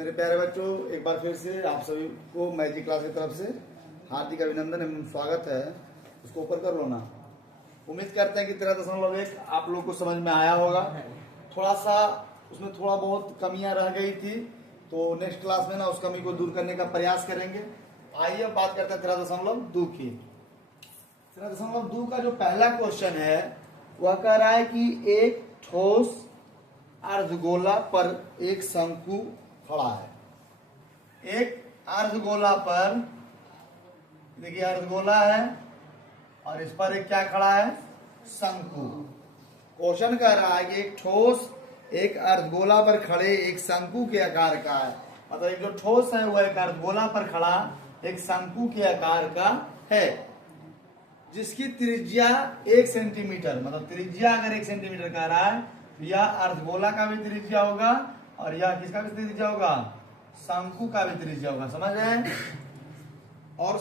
मेरे प्यारे बच्चों, एक बार फिर से आप सभी को मैजिक क्लास की तरफ से हार्दिक अभिनंदन एवं स्वागत है। उसको ऊपर कर लो ना। उम्मीद करते हैं कि 13.1 आप लोग को समझ में आया होगा। थोड़ा सा उसमें थोड़ा बहुत कमियां रह गई थी, तो नेक्स्ट क्लास में ना उस कमी को दूर करने का प्रयास करेंगे। आइए अब बात करते हैं 13.2 की। 13.2 का जो पहला क्वेश्चन है वह कह रहा है कि एक ठोस अर्धगोला पर एक शंकु खड़ा है। एक अर्धगोला पर, देखिए अर्धगोला है और इस पर एक क्या खड़ा है, शंकु। क्वेश्चन कह रहा है कि एक ठोस एक अर्धगोला पर खड़े एक शंकु के आकार का है। मतलब एक जो ठोस है वह एक अर्धगोला पर खड़ा एक शंकु के आकार का है, जिसकी त्रिज्या 1 सेंटीमीटर, मतलब त्रिज्या अगर 1 सेंटीमीटर कह रहा है तो यह अर्धगोला का भी त्रिज्या होगा और यह किसका भी त्रिज्या होगा, शंकु का भी त्रिज्या होगा। समझ रहे हैं? और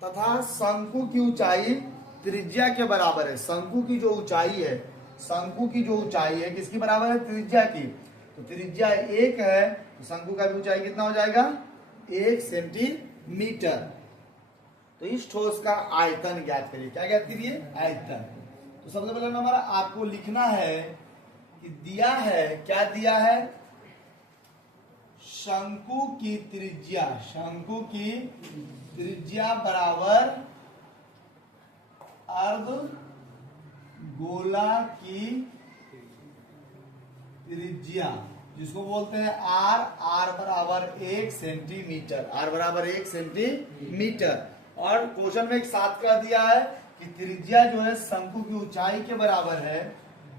तथा शंकु की ऊंचाई त्रिज्या के बराबर है। शंकु की जो ऊंचाई है, शंकु की जो ऊंचाई है किसकी बराबर है, त्रिज्या की। तो त्रिज्या 1 है तो शंकु का भी ऊंचाई कितना हो जाएगा, 1 सेंटीमीटर। तो इस ठोस का आयतन ज्ञात करिए। क्या ज्ञात करिए, आयतन। तो सबसे पहले नंबर आपको लिखना है कि दिया है, क्या दिया है, शंकु की त्रिज्या। शंकु की त्रिज्या बराबर अर्धगोला की त्रिज्या, जिसको बोलते हैं आर बराबर 1 सेंटीमीटर। आर बराबर 1 सेंटीमीटर। और क्वेश्चन में एक साथ कह दिया है कि त्रिज्या जो है शंकु की ऊंचाई के बराबर है,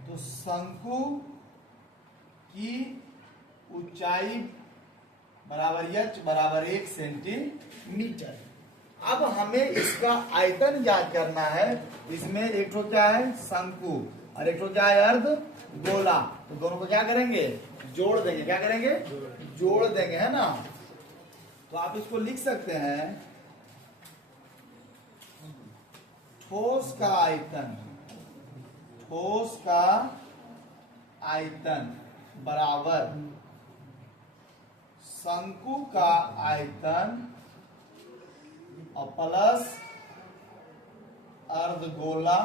तो शंकु की ऊंचाई बराबर h बराबर 1 सेंटीमीटर। अब हमें इसका आयतन ज्ञात करना है। इसमें एक तो क्या है, शंकु, और एक तो क्या है, अर्धगोला। तो दोनों को क्या करेंगे, जोड़ देंगे। क्या करेंगे, जोड़ देंगे, है ना। तो आप इसको लिख सकते हैं, ठोस का आयतन, ठोस का आयतन बराबर शंकु का आयतन और प्लस अर्धगोला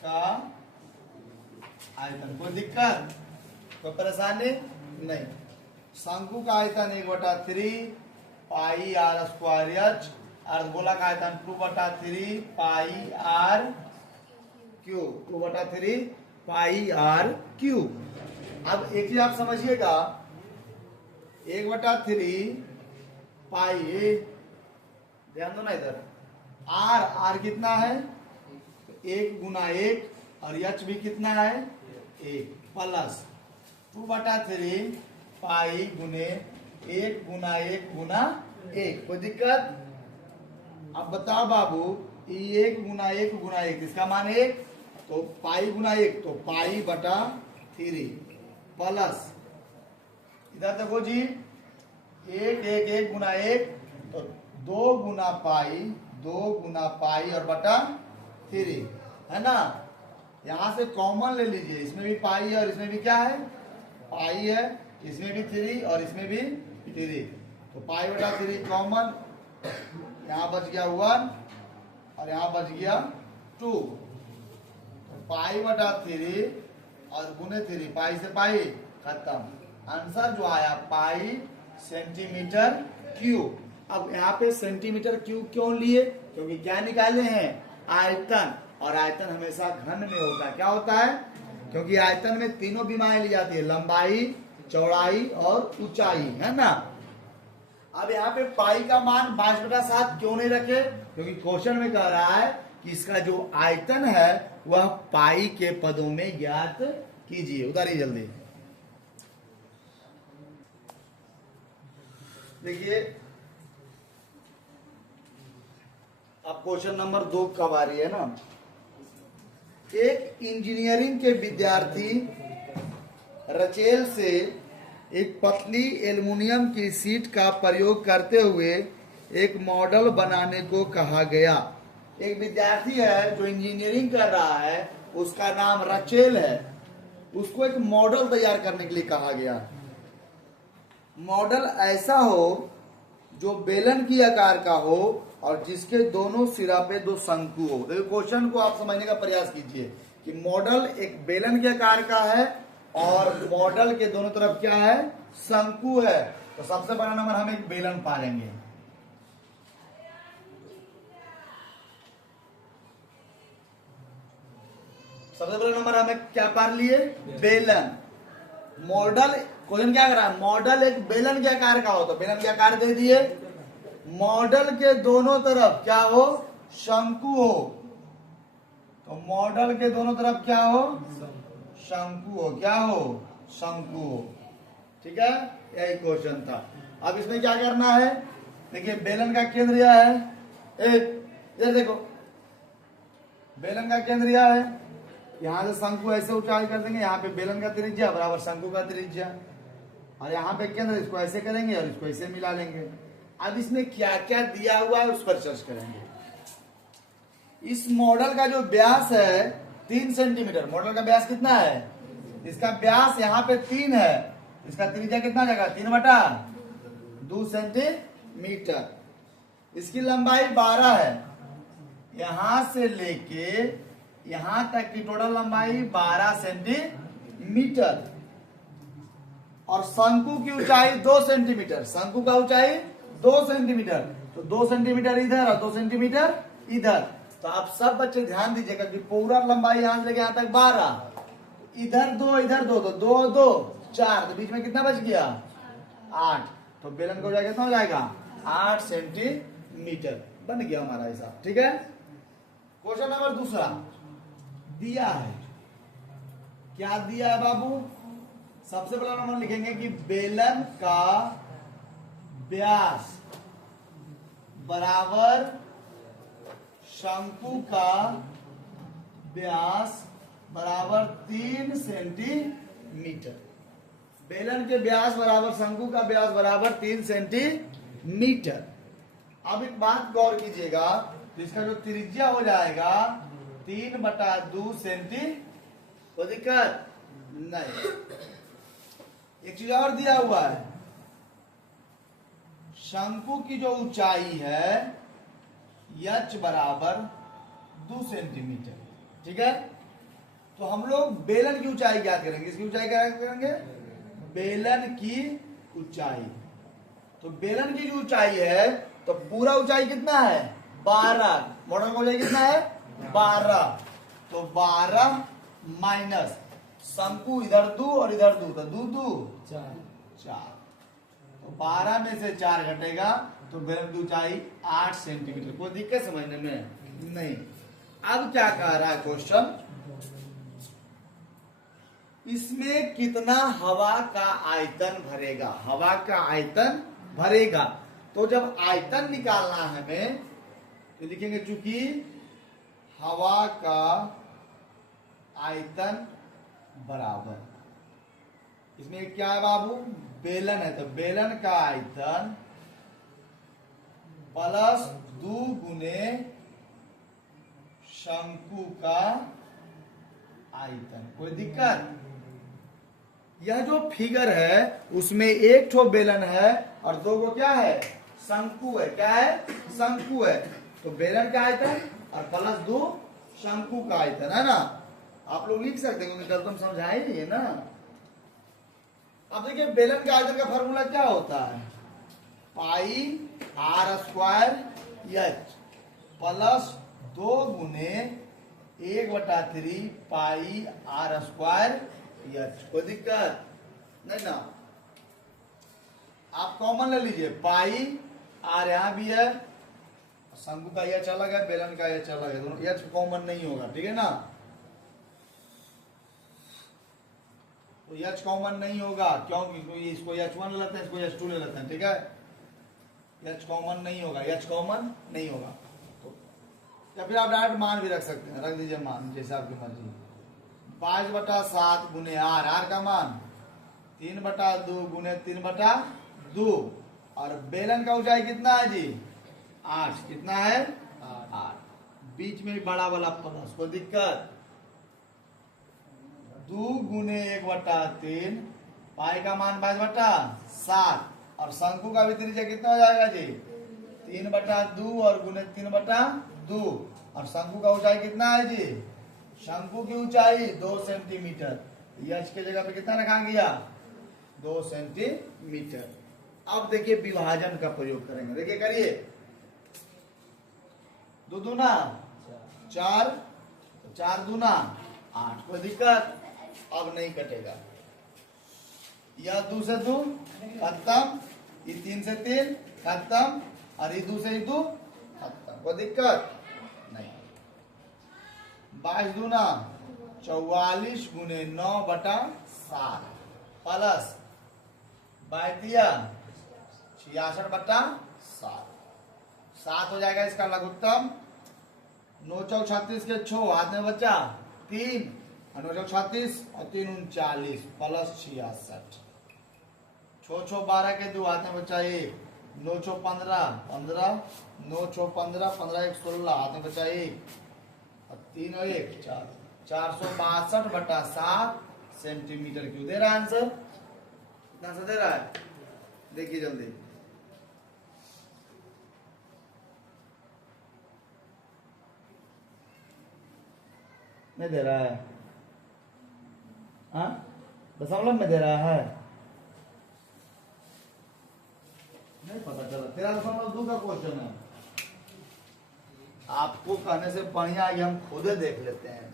का आयतन। कोई दिक्कत, कोई परेशानी नहीं। शंकु का आयतन 1/3 पाई आर स्क्वायर एच, अर्धगोला का आयतन 2/3 pi r cube, 2/3 pi r cube. अब एक चीज आप समझिएगा, 1/3 पाई, ध्यान दो ना इधर, आर कितना है, 1 गुना 1, और एच भी कितना है, 1, प्लस 2/3 पाई गुने 1 गुना 1 गुना 1। कोई दिक्कत? अब बताओ बाबू, 1 गुना 1 गुना 1, इसका मान 1, तो पाई गुना 1 तो पाई बटा 3, प्लस इधर देखो जी, 1 गुना 1 तो 2 गुना पाई और बटा 3, है ना। यहां से कॉमन ले लीजिए, इसमें भी पाई है और इसमें भी क्या है, पाई है, इसमें भी 3 और इसमें भी 3, तो पाई बटा 3 कॉमन, यहाँ बच गया 1 और यहाँ बच गया 2, तो पाई बटा 3 और गुने 3, पाई से पाई खत्म। आंसर जो आया पाई सेंटीमीटर क्यूब। अब यहाँ पे सेंटीमीटर क्यूब क्यों लिए, क्योंकि क्या निकाले हैं, आयतन। और आयतन हमेशा घन में होता है। क्या होता है, क्योंकि आयतन में तीनों विमाएं ली जाती है, लंबाई, चौड़ाई और ऊंचाई, है ना। अब यहाँ पे पाई का मान 5/7 क्यों नहीं रखे, क्योंकि क्वेश्चन में कह रहा है कि इसका जो आयतन है वह पाई के पदों में ज्ञात कीजिए। उतारिए जल्दी। देखिए अब क्वेश्चन नंबर 2 का बारी है ना। एक इंजीनियरिंग के विद्यार्थी रचेल से एक पतली एल्युमिनियम की शीट का प्रयोग करते हुए एक मॉडल बनाने को कहा गया। एक विद्यार्थी है जो इंजीनियरिंग कर रहा है, उसका नाम रचेल है, उसको एक मॉडल तैयार करने के लिए कहा गया। मॉडल ऐसा हो जो बेलन की आकार का हो और जिसके दोनों सिरा पे दो शंकु हो। देखिए क्वेश्चन को आप समझने का प्रयास कीजिए कि मॉडल एक बेलन के आकार का है और मॉडल के दोनों तरफ क्या है, शंकु है। तो सबसे पहला नंबर हम एक बेलन पा लेंगे। सबसे पहला नंबर हमें क्या पा लिए, बेलन। मॉडल क्वेश्चन क्या कर रहा है, मॉडल एक बेलन के आकार का हो तो बेलन के आकार दे दिए। मॉडल के दोनों तरफ क्या हो, शंकु हो। तो मॉडल के दोनों तरफ क्या हो, शंकु हो। क्या हो, शंकु हो। ठीक है, यही क्वेश्चन था। अब इसमें क्या करना है, देखिए बेलन का केंद्र यह है, ये देखो बेलन का केंद्र यह है। यहां से शंकु ऐसे ऊंचाई कर देंगे, यहाँ पे बेलन का त्रिज्या बराबर शंकु का त्रिज्या, और यहाँ पे केंद्र इसको ऐसे करेंगे और इसको ऐसे मिला लेंगे। अब इसमें क्या क्या दिया हुआ है उस पर चर्चा करेंगे। इस मॉडल का जो व्यास है 3 सेंटीमीटर, मॉडल का व्यास कितना है, इसका व्यास यहाँ पे 3 है, इसका त्रिज्या कितना जाएगा 3/2 सेंटीमीटर। इसकी लंबाई 12 है, यहां से लेके यहां तक की टोटल लंबाई 12 सेंटीमीटर। और शंकु की ऊंचाई 2 सेंटीमीटर, शंकु का ऊंचाई 2 सेंटीमीटर। तो 2 सेंटीमीटर इधर और 2 सेंटीमीटर इधर। तो आप सब बच्चे ध्यान दीजिएगा कि पूरा लंबाई यहां से लेके यहां तक 12, इधर 2 इधर 2, तो 2 2 4, तो बीच में कितना बच गया 8। तो बेलन का ऊंचाई कितना हो जाएगा 8 सेंटीमीटर। बन गया हमारा हिसाब। ठीक है, क्वेश्चन नंबर दूसरा दिया है। क्या दिया है बाबू, सबसे पहला नंबर लिखेंगे कि बेलन का व्यास बराबर शंकु का व्यास बराबर 3 सेंटीमीटर। बेलन के व्यास बराबर शंकु का व्यास बराबर 3 सेंटीमीटर। अब एक बात गौर कीजिएगा, तो इसका जो त्रिज्या हो जाएगा 3/2 सेंटी। कोई दिक्कत नहीं। एक चीज और दिया हुआ है, शंकु की जो ऊंचाई है h बराबर 2 सेंटीमीटर। ठीक है, तो हम लोग बेलन की ऊंचाई ज्ञात करेंगे। इसकी ऊंचाई क्या करेंगे, बेलन की ऊंचाई। तो बेलन की जो ऊंचाई है, तो पूरा ऊंचाई कितना है 12, मॉडल का ऊंचाई कितना है 12। तो 12 माइनस शंकु इधर 2 और इधर 2, तो 2 2 4। तो 12 में से 4 घटेगा, तो बेलन की ऊंचाई 8 सेंटीमीटर। कोई दिक्कत समझने में नहीं। अब क्या कह रहा है क्वेश्चन, इसमें कितना हवा का आयतन भरेगा, हवा का आयतन भरेगा। तो जब आयतन निकालना है हमें, तो लिखेंगे चूंकि हवा का आयतन बराबर, इसमें क्या है बाबू, बेलन है, तो बेलन का आयतन प्लस 2 गुने शंकु का आयतन। कोई दिक्कत, यह जो फिगर है उसमें एक ठो बेलन है और 2 को क्या है शंकु है। क्या है, शंकु है। तो बेलन का आयतन और प्लस 2 शंकु का आयतन है ना। आप लोग लिख सकते हैं क्योंकि कल तुम समझाए नहीं है ना। अब देखिए बेलन का आयतन का फॉर्मूला क्या होता है, पाई r² h प्लस 2 गुने 1/3 पाई r² h। कोई दिक्कत नहीं ना। आप कॉमन ले लीजिए, पाई r यहां भी है, शंकु का h अलग है, बेलन का h अलग है, दोनों h कॉमन नहीं होगा। ठीक है ना, तो h कॉमन नहीं होगा क्योंकि इसको h1 ले लेते हैं, इसको h2 ले लेते हैं। ठीक है, h कॉमन नहीं होगा, h कॉमन नहीं होगा। तो या फिर आप डायरेक्ट मान भी रख सकते हैं, रख दीजिए मान जैसे आपकी मर्जी। 5/7 गुने r का मान 3/2 गुने 3/2। और बेलन का ऊंचाई कितना है जी 8, कितना है 8। बीच में भी बड़ा वाला प्लस, कोई दिक्कत। 2 गुने 1/3 पाई का मान 22/7 और शंकु का भी त्रिज्या कितना हो जाएगा जी 3/2 और गुने 3/2 और शंकु का ऊंचाई कितना है जी शंकु की ऊंचाई 2 सेंटीमीटर यश के जगह पे कितना रखा गया 2 सेंटीमीटर। अब देखिए विभाजन का प्रयोग करेंगे देखिए करिए 2 दूना 4 4 दूना 8 कोई दिक्कत अब नहीं कटेगा यह 2 से 2 खत्म ये 3 से 3 खत्म और ये 2 से 2 खत्म कोई दिक्कत नहीं 22 दूना 44 गुने 9/7 प्लस 66/7 7 हो जाएगा इसका लघुत्तम 9 चौक 36 के 6 हाथ में बच्चा 3 और 9 चौक 36 और 3 39 प्लस 66 6 6 12 के 2 हाथ में बच्चा 1 9 6 15 15 9 6 15 15 1 16 हाथ में बच्चा 1 और 3 और 1 4 462/7 सेंटीमीटर क्यूब दे रहा है आंसर कितना आंसर दे रहा है देखिए जल्दी नहीं दे रहा है हाँ दशमलव में दे रहा है नहीं पता चला 13.2 का क्वेश्चन है आपको कहने से बढ़िया आगे हम खुद देख लेते हैं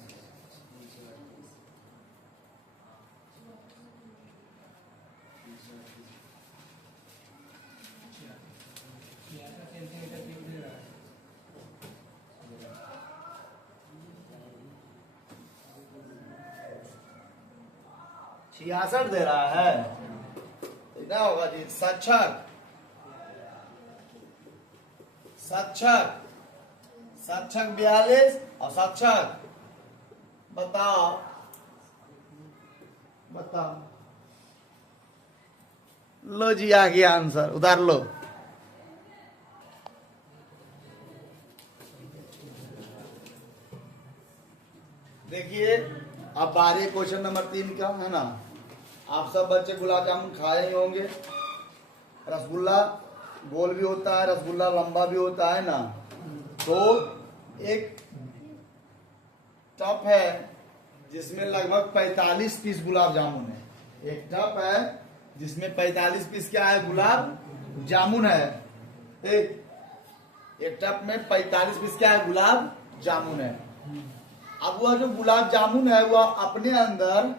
छियासठ दे रहा है कितना होगा जी सक्षक सक्षक सक्षक 42 और सक्षक बताओ बताओ लो जी आ गया आंसर उधार लो देखिए अब बारी क्वेश्चन नंबर 3 का है ना आप सब बच्चे गुलाब जामुन खाए ही होंगे रसगुल्ला गोल भी होता है रसगुल्ला लंबा भी होता है ना तो एक टप है जिसमें लगभग 45 पीस गुलाब जामुन है एक टप है जिसमें 45 पीस क्या है गुलाब जामुन है एक टप में 45 पीस क्या है गुलाब जामुन है अब वह जो गुलाब जामुन है वह अपने अंदर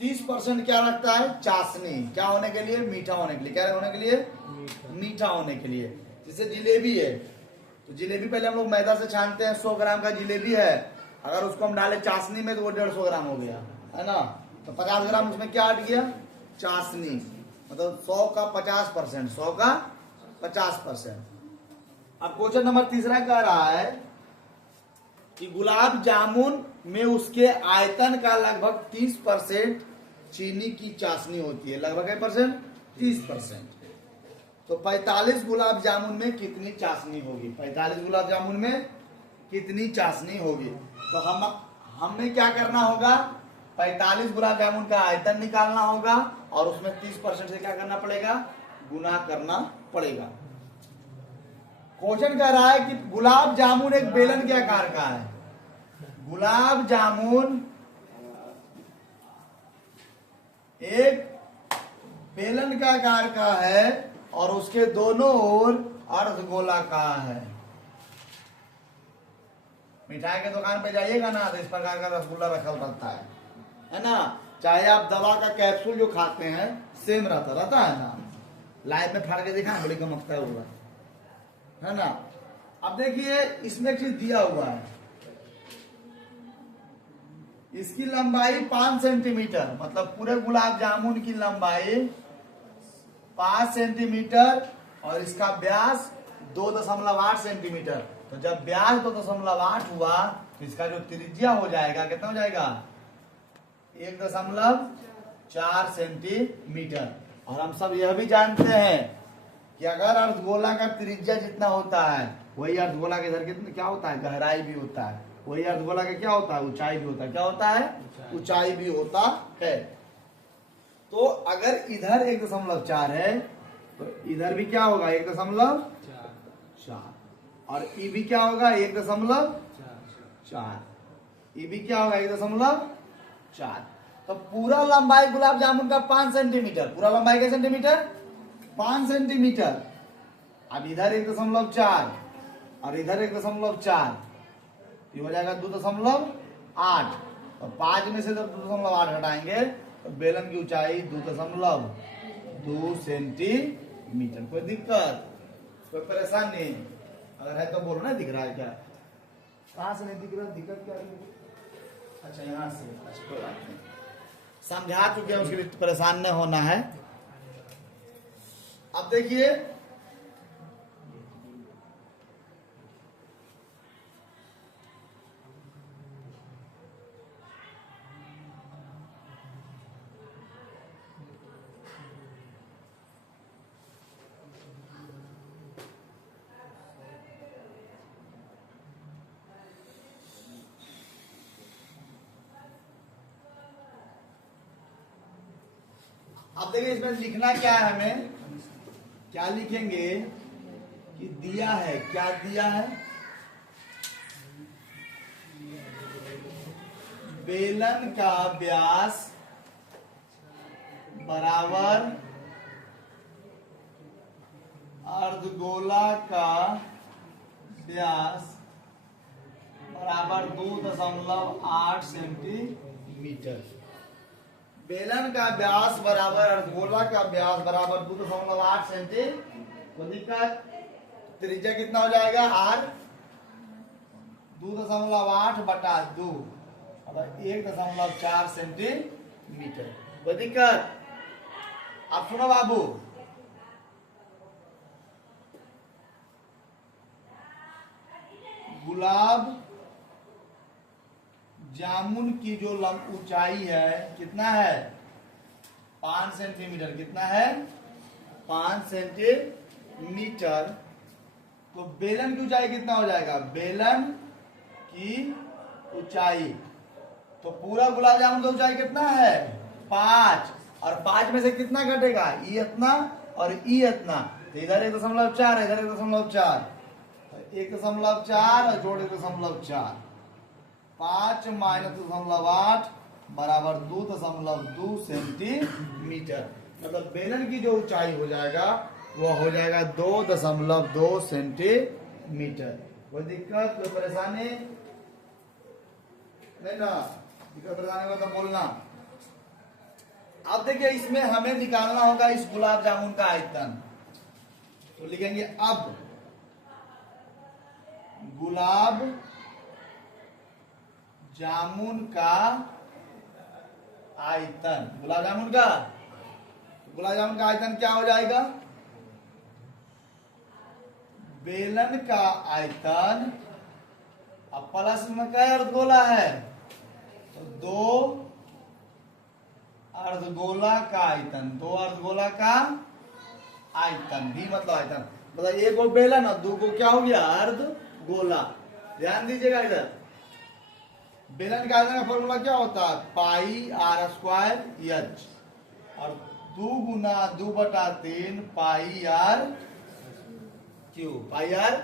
30% क्या रखता है चाशनी क्या होने के लिए मीठा होने के लिए क्या होने के लिए मीठा होने के लिए जैसे जिलेबी है तो जिलेबी पहले हम लोग मैदा से छानते हैं 100 ग्राम का जिलेबी है अगर उसको हम डाले चाशनी में तो वो 150 ग्राम हो गया है ना तो 50 ग्राम उसमें क्या हट गया चाशनी मतलब 100 का 50% 100 का 50%। अब क्वेश्चन नंबर 3 कह रहा है कि गुलाब जामुन में उसके आयतन का लगभग 30% चीनी की चाशनी होती है लगभग कितने परसेंट 30%। तो 45 गुलाब जामुन में कितनी चाशनी होगी 45 गुलाब जामुन में कितनी चाशनी होगी तो हमें क्या करना होगा 45 गुलाब जामुन का आयतन निकालना होगा और उसमें 30% से क्या करना पड़ेगा गुना करना पड़ेगा। क्वेश्चन कह रहा है कि गुलाब जामुन एक बेलन के आकार का है गुलाब जामुन एक बेलन का आकार का है और उसके दोनों ओर अर्धगोलाकार है। मिठाई के दुकान पे जाइएगा ना तो इस प्रकार का रसगुल्ला रखा रहता है ना चाहे आप दवा का कैप्सूल जो खाते हैं सेम रहता है ना लाइव में फाड़ के देखा बड़ी गमकता है ना। अब देखिए इसमें एक चीज दिया हुआ है इसकी लंबाई 5 सेंटीमीटर मतलब पूरे गुलाब जामुन की लंबाई 5 सेंटीमीटर और इसका व्यास 2.8 सेंटीमीटर। तो जब व्यास 2.8 हुआ तो इसका जो त्रिज्या हो जाएगा कितना हो जाएगा 1.4 सेंटीमीटर। और हम सब यह भी जानते हैं कि अगर अर्धगोला का त्रिज्या जितना होता है वही अर्धगोला के इधर कितना क्या होता है गहराई भी होता है वही अर्धगोला का क्या होता है ऊंचाई भी होता है क्या होता है ऊंचाई भी होता है। तो अगर इधर 1.4 है तो इधर भी क्या होगा 1.4 और ई भी क्या होगा 1.4 ई भी क्या होगा 1.4। तो पूरा लंबाई गुलाब जामुन का 5 सेंटीमीटर, पूरा लंबाई का सेंटीमीटर 5 सेंटीमीटर। अब इधर 1.4 और इधर 1.4, ये हो जाएगा 2.8। तो 5 में से जब 2.8 हटाएंगे तो बेलन की ऊंचाई 2.2 सेंटीमीटर। कोई दिक्कत, कोई परेशानी? अगर है तो बोलो ना, दिख रहा है क्या? कहां से नहीं दिख रहा? दिक्कत क्या है? अच्छा यहाँ से, अच्छा कोई बात नहीं, समझा चुके हैं, उसके लिए परेशान नहीं होना है। अब देखिए अब देखिए इसमें लिखना क्या है, हमें क्या लिखेंगे कि दिया है, क्या दिया है? बेलन का व्यास बराबर अर्धगोला का व्यास बराबर 2.8 सेंटीमीटर। बेलन का व्यास बराबर अर्धगोला का व्यास बराबर 2.8 सेंटीमीटर। कोई दिक्कत? त्रिज्या कितना हो जाएगा? आर 2.8 बटा 2 और 1.4 सेंटीमीटर। कोई दिक्कत? आप सुनो बाबू, गुलाब जामुन की जो ऊंचाई है कितना है? 5 सेंटीमीटर। कितना है? 5 सेंटीमीटर। तो बेलन की ऊंचाई कितना हो जाएगा? बेलन की ऊंचाई, तो पूरा गुलाब जामुन की ऊंचाई कितना है? 5, और 5 में से कितना घटेगा? ई इतना और ई इतना, तो इधर 1.4, इधर 1.4, 1.4 और जोड़ 1.4, 5 माइनस 2.8 बराबर 2.2 सेंटीमीटर। मतलब बेलन की जो ऊंचाई हो जाएगा वो हो जाएगा 2.2 सेंटीमीटर। कोई दिक्कत, कोई परेशानी नहीं ना? दिक्कत परेशानी हो तो बोलना। अब देखिए इसमें हमें निकालना होगा इस गुलाब जामुन का आयतन, तो लिखेंगे अब गुलाब जामुन का आयतन, गुलाब जामुन का आयतन क्या हो जाएगा? बेलन का आयतन, अब प्लस में क्या अर्धगोला है तो 2 अर्धगोला का आयतन, 2 अर्धगोला का आयतन, भी मतलब आयतन, मतलब एक को बेलन और 2 को क्या हो गया? अर्धगोला। ध्यान दीजिएगा इधर, बेलन का आयतन का फॉर्मूला क्या होता है? पाई आर स्क्वायर एच, और 2 गुना 2/3 pi are Q. Pi are,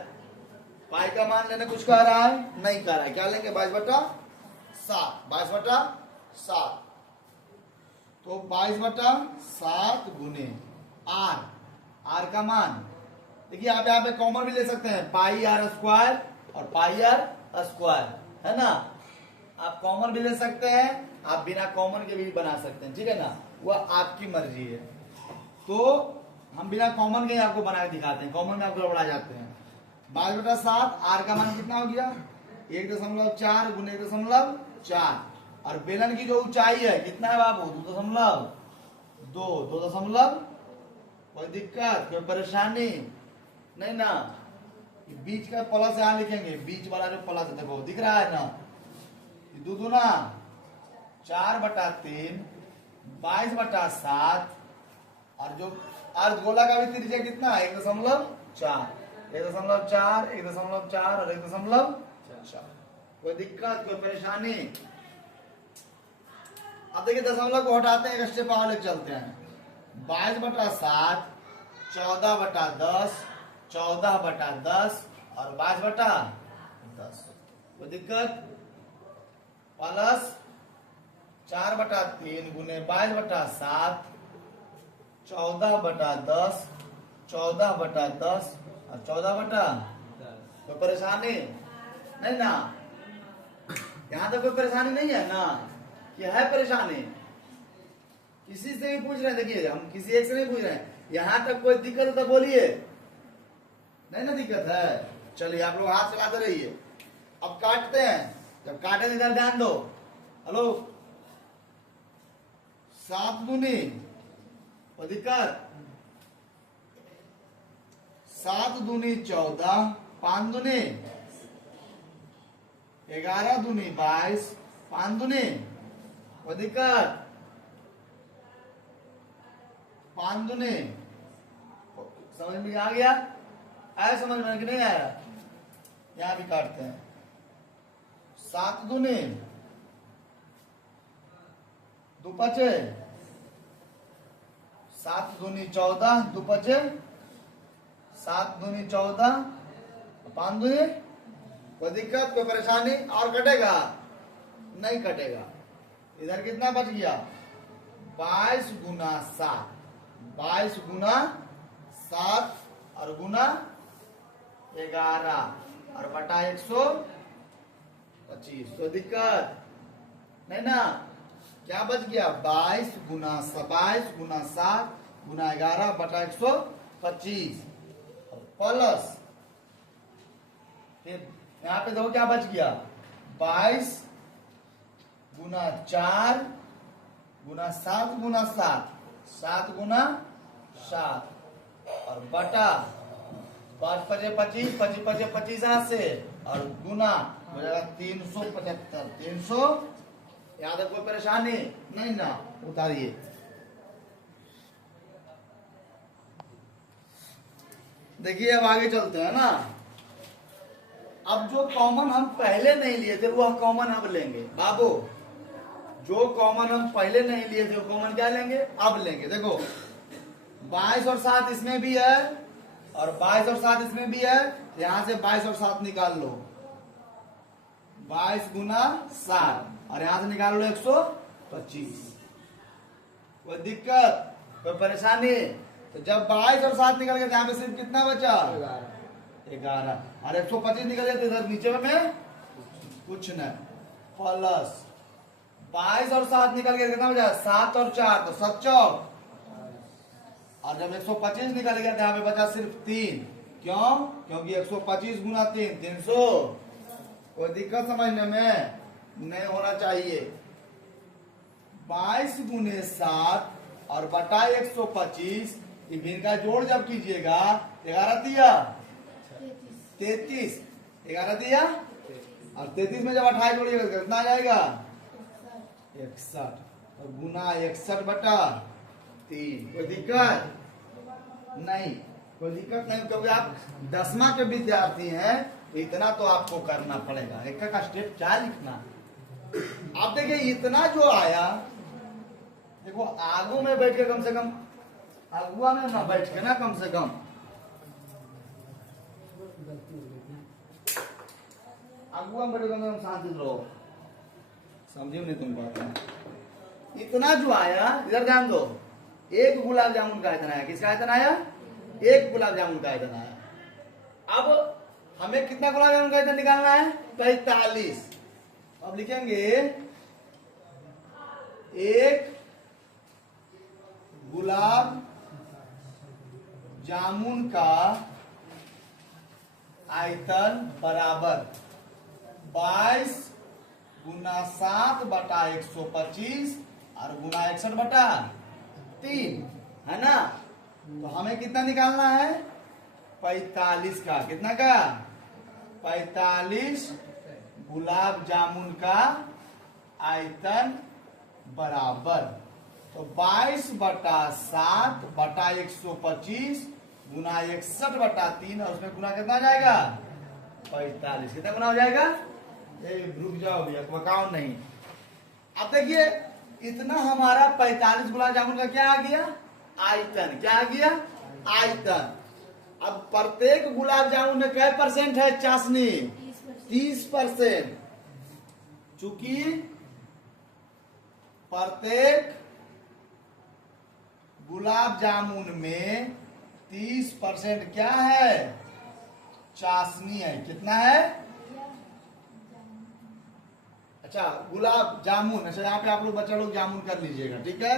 पाई का मान लेने कुछ कह रहा है? नहीं कह रहा है। क्या लेंगे? 22/7, 22/7। तो 22/7 गुने आर, आर का मान देखिए आप यहाँ पे कॉमन भी ले सकते हैं, पाई आर स्क्वायर और पाई आर स्क्वायर, है ना? आप कॉमन भी ले सकते हैं, आप बिना कॉमन के भी बना सकते हैं, ठीक है ना? वह आपकी मर्जी है। तो हम बिना कॉमन के आपको बना के दिखाते हैं, कॉमन में आप गड़बड़ा जाते हैं। 22/7, आर का मान कितना हो गया? 1.4 गुने 1.4, और बेलन की जो ऊंचाई है कितना है बाबू? 2.2, 2. कोई दिक्कत, कोई परेशानी नहीं ना? बीच का प्लस यहाँ लिखेंगे, बीच वाला जो प्लस है देखो दिख रहा है ना? 2 दूना 4/3, 22/7, और जो अर्धगोला का भी त्रिज्या कितना है? 1.4, 1.4, 1.4 और 1.4। कोई दिक्कत, कोई परेशानी? अब अब देखिए दशमलव को हटाते हैं, एक स्टेप आगे चलते हैं। 22/7, 14/10, 14/10 और 22/10। कोई दिक्कत? प्लस 4/3 गुने 22/7, 14/10, 14/10 और 14/10। कोई परेशानी नहीं ना? यहाँ तो कोई परेशानी नहीं है ना? क्या है परेशानी? किसी से भी पूछ रहे हैं, देखिए हम किसी एक से नहीं पूछ रहे हैं। यहाँ तक कोई दिक्कत है तो बोलिए, नहीं ना दिक्कत है? चलिए आप लोग हाथ चलाते रहिए। अब काटते हैं, जब काटे इधर ध्यान दो। हेलो, 7 दूनी कोई दिक्कत? 7 दूनी 14, 5 दूनी 11 दूनी 22, 5 दूनी कोई दिक्कत? 5 दूनी समझ में आ गया? आया समझ में कि नहीं आया? यहां भी काटते हैं। 7 दूनी 2 पचे, 7 दूनी 14, 2 पचे 7 दूनी 14, 5 दूनी कोई दिक्कत, कोई परेशानी? और कटेगा? नहीं कटेगा। इधर कितना बच गया? 22 गुना 7, 22 गुना 7 और गुना 11 और बटा 125। कोई दिक्कत नहीं ना? क्या बच गया? 22 गुना 22 गुना 7 गुना 11 बटा 125 प्लस, फिर यहाँ पे देखो क्या बच गया? 22 गुना 4 गुना 7 गुना 7, 7 गुना 7 और बटा 5 पचे 25, 25 पचे 25 यहाँ से और गुना हो जाएगा 375। 300 याद है? कोई परेशानी नहीं ना? उतारिए। देखिए अब आगे चलते हैं ना। अब जो कॉमन हम पहले नहीं लिए थे वह कॉमन अब लेंगे बाबू। जो कॉमन हम पहले नहीं लिए थे वो कॉमन क्या लेंगे? अब लेंगे। देखो 22 और 7 इसमें भी है और 22 और 7 इसमें भी है। यहां से 22 और 7 निकाल लो, 22 गुना 7 और यहां से निकाल लो 125। कोई दिक्कत, कोई परेशानी? तो जब 22 और 7 निकल गए यहाँ पे सिर्फ कितना बचा? 11 और 125 निकल गया तो इधर नीचे में कुछ नहीं। प्लस 22 और 7 निकल गया कितना बचा? 7 और 4 तो 7 चौक और जब 125 निकल गया तो यहाँ पे बचा सिर्फ 3। क्यों? क्योंकि 125 गुना 3 300। कोई दिक्कत समझने में नहीं होना चाहिए। 22 गुने 7 और बटा 125 इनका जोड़ जब कीजिएगा 11 दिया 33, 11 दिया और 33 में जब 28 जोड़िएगा तो कितना आ जाएगा? 61 और गुना 61 बटा 3। कोई दिक्कत नहीं? कोई दिक्कत नहीं, क्योंकि आप 10वां के विद्यार्थी हैं तो इतना तो आपको करना पड़ेगा। एक का स्टेप क्या लिखना? आप देखिए इतना जो आया, देखो आगू में बैठ के कम से कम, अगुआ में ना बैठ के ना कम से कम, अगुआ में बैठ के शांति रहो। समझिए नहीं तुम बात है? इतना जो आया इधर ध्यान दो। एक गुलाब जामुन का आयतन आया। किसका आयतन आया? एक गुलाब जामुन का आयतन आया। अब हमें कितना गुलाब जामुन का आयतन निकालना है? 45। अब लिखेंगे एक गुलाब जामुन का आयतन बराबर 22 गुना 7 बटा 125 और गुना 61 बटा 3 है ना? तो हमें कितना निकालना है? 45 का। कितना का? 45 गुलाब जामुन का आयतन बराबर, तो 22 बटा 7 बटा 125 गुना 61 बटा 3 और उसमें गुना कितना जाएगा? 45। कितना गुना हो जाएगा? रुक जाओ भैया, बकाओ नहीं। अब देखिए इतना हमारा 45 गुलाब जामुन का क्या आ गया, आयतन। क्या आ गया, आयतन। अब प्रत्येक गुलाब जामुन में क्या % है चाशनी, 30%। चूंकि प्रत्येक गुलाब जामुन में 30% क्या है, चाशनी है। कितना है, अच्छा गुलाब जामुन, अच्छा यहाँ पे आप लोग बच्चा लोग जामुन कर लीजिएगा, ठीक है।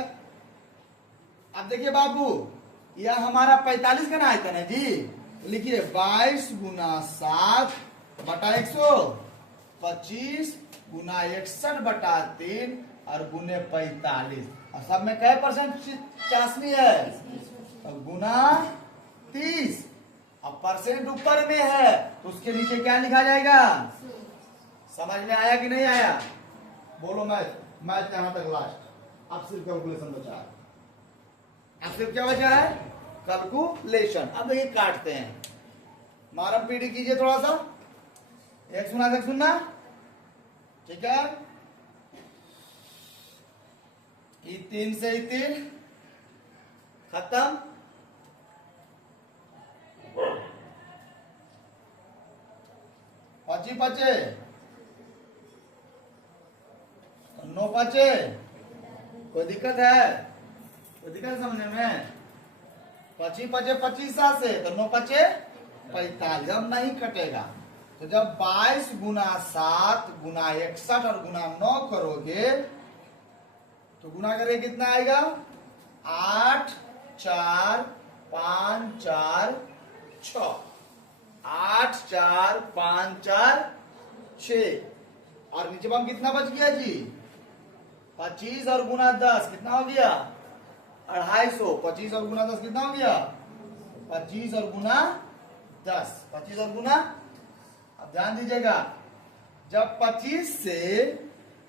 अब देखिए बाबू, यह हमारा 45 का ना आयतन है जी। लिखिए 22 गुना 7 बटा 125 गुना 61 बटा 3 और गुने 45। और सब में क्या % चाशनी है, तो गुना 30। अब % ऊपर में है तो उसके नीचे क्या लिखा जाएगा। समझ में आया कि नहीं आया, बोलो। मैथ यहां तक लास्ट। अब सिर्फ कैलकुलेशन बचा है, अब सिर्फ क्या बचा है, कैलकुलेशन। अब देखिए काटते हैं, मारम पीढ़ी कीजिए थोड़ा सा, एक सुना तक सुनना, ठीक है। ये 3 से 3 खत्म। पचे 9 बचे। कोई दिक्कत है, कोई दिक्कत है समझने में। 25 बचे 25 से, तो 9 बचे 45। अब नहीं कटेगा, तो जब 22 गुना 7 गुना 61 और गुना 9 करोगे तो गुना करें कितना आएगा, 8 4 5 4 6। 8 4 5 4 6 और नीचे में कितना बच गया जी, 25 और गुना 10 कितना हो गया, 250। 25 और गुना 10 कितना हो गया, 25 और गुना 10, 25 और गुना। अब ध्यान दीजिएगा, जब 25 से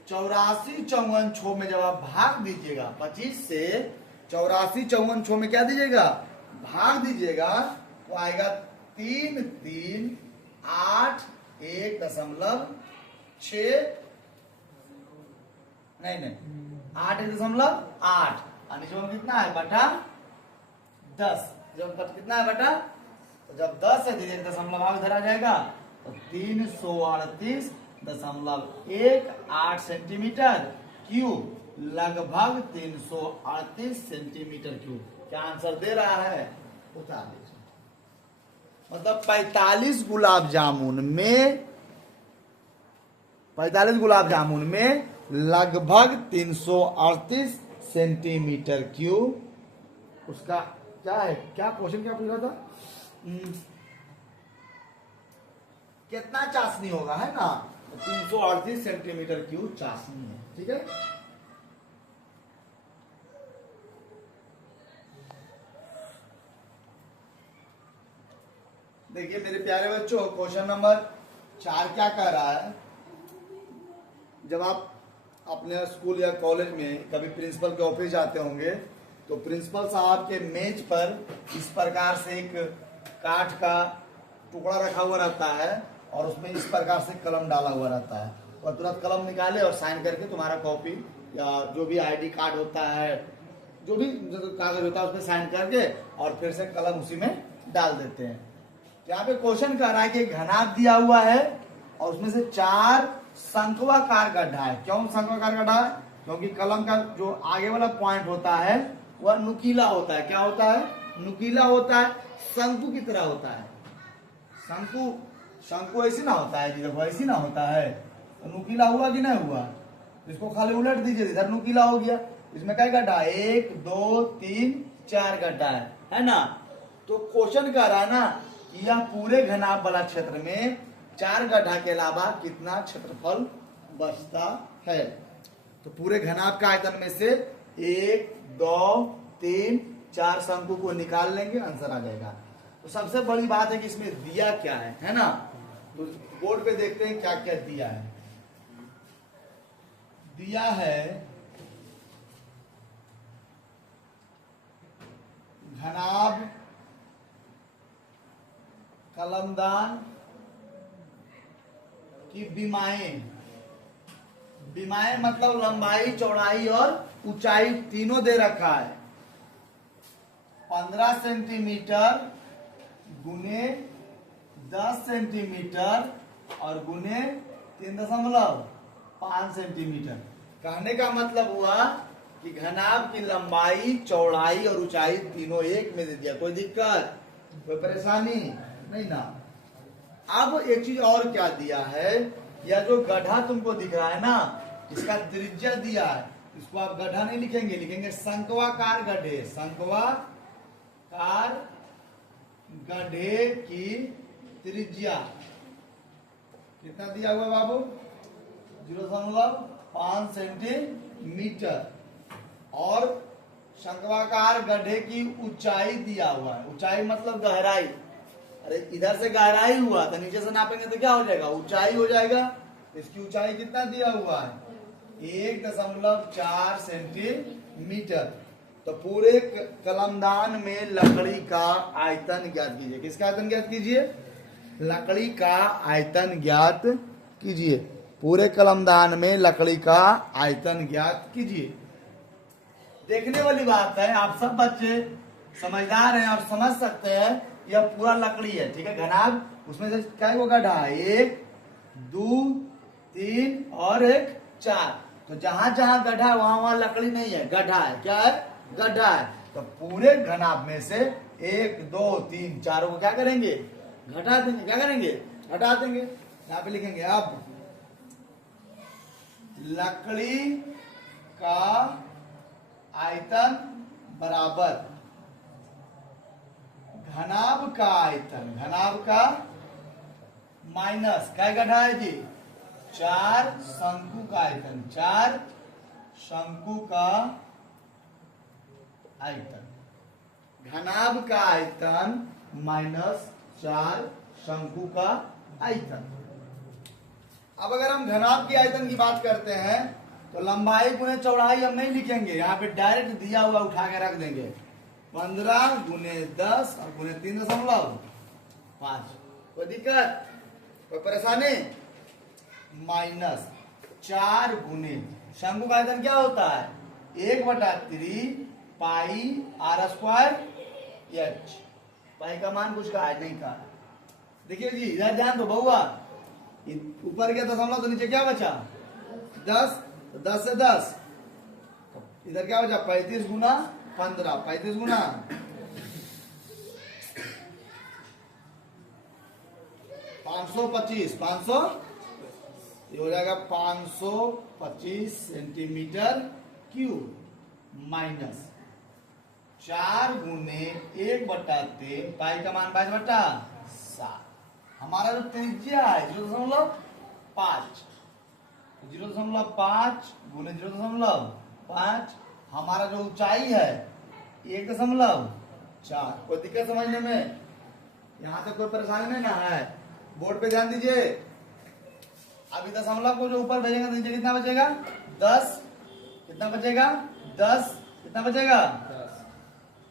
84 54 छो में जब आप भाग दीजिएगा, 25 से 84 54 छो में क्या दीजिएगा, भाग दीजिएगा, तो आएगा 3 3 8 1.6 नहीं 8.8 और नीचे में कितना है बटा 10। जब कितना है बटा, तो जब 10 है तो 1 दशमलव इधर आ जाएगा, तो 338.18 सेंटीमीटर क्यूब, लगभग 338 सेंटीमीटर क्यूब। क्या आंसर दे रहा है, बता दीजिए। मतलब 45 गुलाब जामुन में, 45 गुलाब जामुन में लगभग 338 सेंटीमीटर क्यूब उसका क्या है, क्या क्वेश्चन क्या पूछ रहा था, कितना चाशनी होगा, है ना। 338 सेंटीमीटर क्यूब चाशनी है, ठीक है। देखिए मेरे प्यारे बच्चों, क्वेश्चन नंबर 4 क्या कह रहा है। जब आप अपने स्कूल या कॉलेज में कभी प्रिंसिपल के ऑफिस जाते होंगे, तो प्रिंसिपल साहब के मेज पर इस प्रकार से एक काठ का टुकड़ा रखा हुआ रहता है और उसमें इस प्रकार से कलम डाला हुआ रहता है, और तुरंत कलम निकाले और साइन करके तुम्हारा कॉपी या जो भी आईडी कार्ड होता है, जो भी कागज होता है, उस पर साइन करके और फिर से कलम उसी में डाल देते हैं। यहाँ पे क्वेश्चन कर रहा है कि घनाभ दिया हुआ है और उसमें से 4 शंक्वाकार गड्ढा है। क्यों शंक्वाकार गड्ढा है, क्योंकि कलम का जो आगे वाला पॉइंट होता है वह नुकीला होता है। क्या होता है, नुकीला होता है, शंकु की तरह होता है। शंकु ऐसी ना होता है जी, देखो ऐसी ना होता है, तो नुकीला हुआ कि नहीं हुआ। इसको खाली उलट दीजिए, इधर नुकीला हो गया। इसमें क्या गड्ढा, 1 2 3 4 गड्ढा है ना। तो क्वेश्चन कह रहा है ना कि यह पूरे घनाभ वाला क्षेत्र में 4 गड्ढा के अलावा कितना क्षेत्रफल बचता है। तो पूरे घनाभ का आयतन में से 1 2 3 4 शंकु को निकाल लेंगे, आंसर आ जाएगा। तो सबसे बड़ी बात है कि इसमें दिया क्या है ना। तो बोर्ड पे देखते हैं क्या क्या दिया है। दिया है घनाभ कलमदान की विमाएं विमाएं मतलब लंबाई, चौड़ाई और ऊंचाई तीनों दे रखा है। 15 सेंटीमीटर गुने 10 सेंटीमीटर और गुने 3.5 सेंटीमीटर। कहने का मतलब हुआ कि घनाभ की लंबाई, चौड़ाई और ऊंचाई तीनों एक में दे दिया। कोई दिक्कत, कोई परेशानी नहीं ना। अब एक चीज और क्या दिया है, यह जो गड्ढा तुमको दिख रहा है ना, इसका त्रिज्या दिया है। इसको आप गड्ढा नहीं लिखेंगे, लिखेंगे शंक्वाकार गड्ढे। शंक्वाकार गड्ढे की त्रिज्या कितना दिया हुआ बाबू? 0.5 सेंटीमीटर। और शंक्वाकार गड्ढे की ऊंचाई दिया हुआ है। ऊंचाई मतलब गहराई। अरे इधर से गहराई हुआ तो नीचे से नापेंगे तो क्या हो जाएगा? ऊंचाई हो जाएगा। इसकी ऊंचाई कितना दिया हुआ है? 1.4 सेंटीमीटर। तो पूरे कलमदान में लकड़ी का आयतन ज्ञात कीजिए। किसका आयतन ज्ञात कीजिए? लकड़ी का आयतन ज्ञात कीजिए। पूरे कलमदान में लकड़ी का आयतन ज्ञात कीजिए। देखने वाली बात है, आप सब बच्चे समझदार हैं और समझ सकते हैं। यह पूरा लकड़ी है, ठीक है। घनाभ उसमें से क्या वो गड्ढा है? 1, 2, 3 और 1, 4। तो जहां जहां गड्ढा है वहां लकड़ी नहीं है, गड्ढा है। क्या है? गड्ढा है। तो पूरे घनाभ में से 1, 2, 3, 4 को क्या करेंगे? घटा देंगे। क्या करेंगे? घटा देंगे। यहाँ पे लिखेंगे अब लकड़ी का आयतन बराबर घनाभ का आयतन। घनाभ का माइनस क्या गड्ढा है जी? 4 शंकु का आयतन। 4 शंकु का आयतन। घनाभ का आयतन माइनस 4 शंकु का आयतन। अब अगर हम घनाभ की आयतन की बात करते हैं तो लंबाई गुने चौड़ाई हम नहीं लिखेंगे, यहाँ पे डायरेक्ट दिया हुआ उठा के रख देंगे। 15 गुने 10 और गुने 3.5। कोई दिक्कत, कोई परेशानी? माइनस 4 गुने शंकु का आयतन क्या होता है? 1/3 पाई r स्क्वायर h। पाई का मान कुछ कहा नहीं कहा। देखिए जी इधर ध्यान दो बहुआ, ऊपर क्या दशमलव तो नीचे क्या बचा? 10। तो 10 से 10 इधर क्या बचा? 35 गुना 15। 35 गुना 525। 500 ये हो जाएगा 525 सेंटीमीटर क्यूब माइनस 4 गुने 1/3 पाई का मान 22/7। हमारा जो त्रिज्या है 0.5, 0.5 गुने 0.5। हमारा जो ऊंचाई है 1.4। कोई दिक्कत समझने में? यहां तक कोई परेशानी नहीं ना है? बोर्ड पे ध्यान दीजिए। अभी दशमलव को जो ऊपर भेजेंगे तो नीचे कितना बचेगा? 10। कितना बचेगा? 10। कितना बचेगा? 10।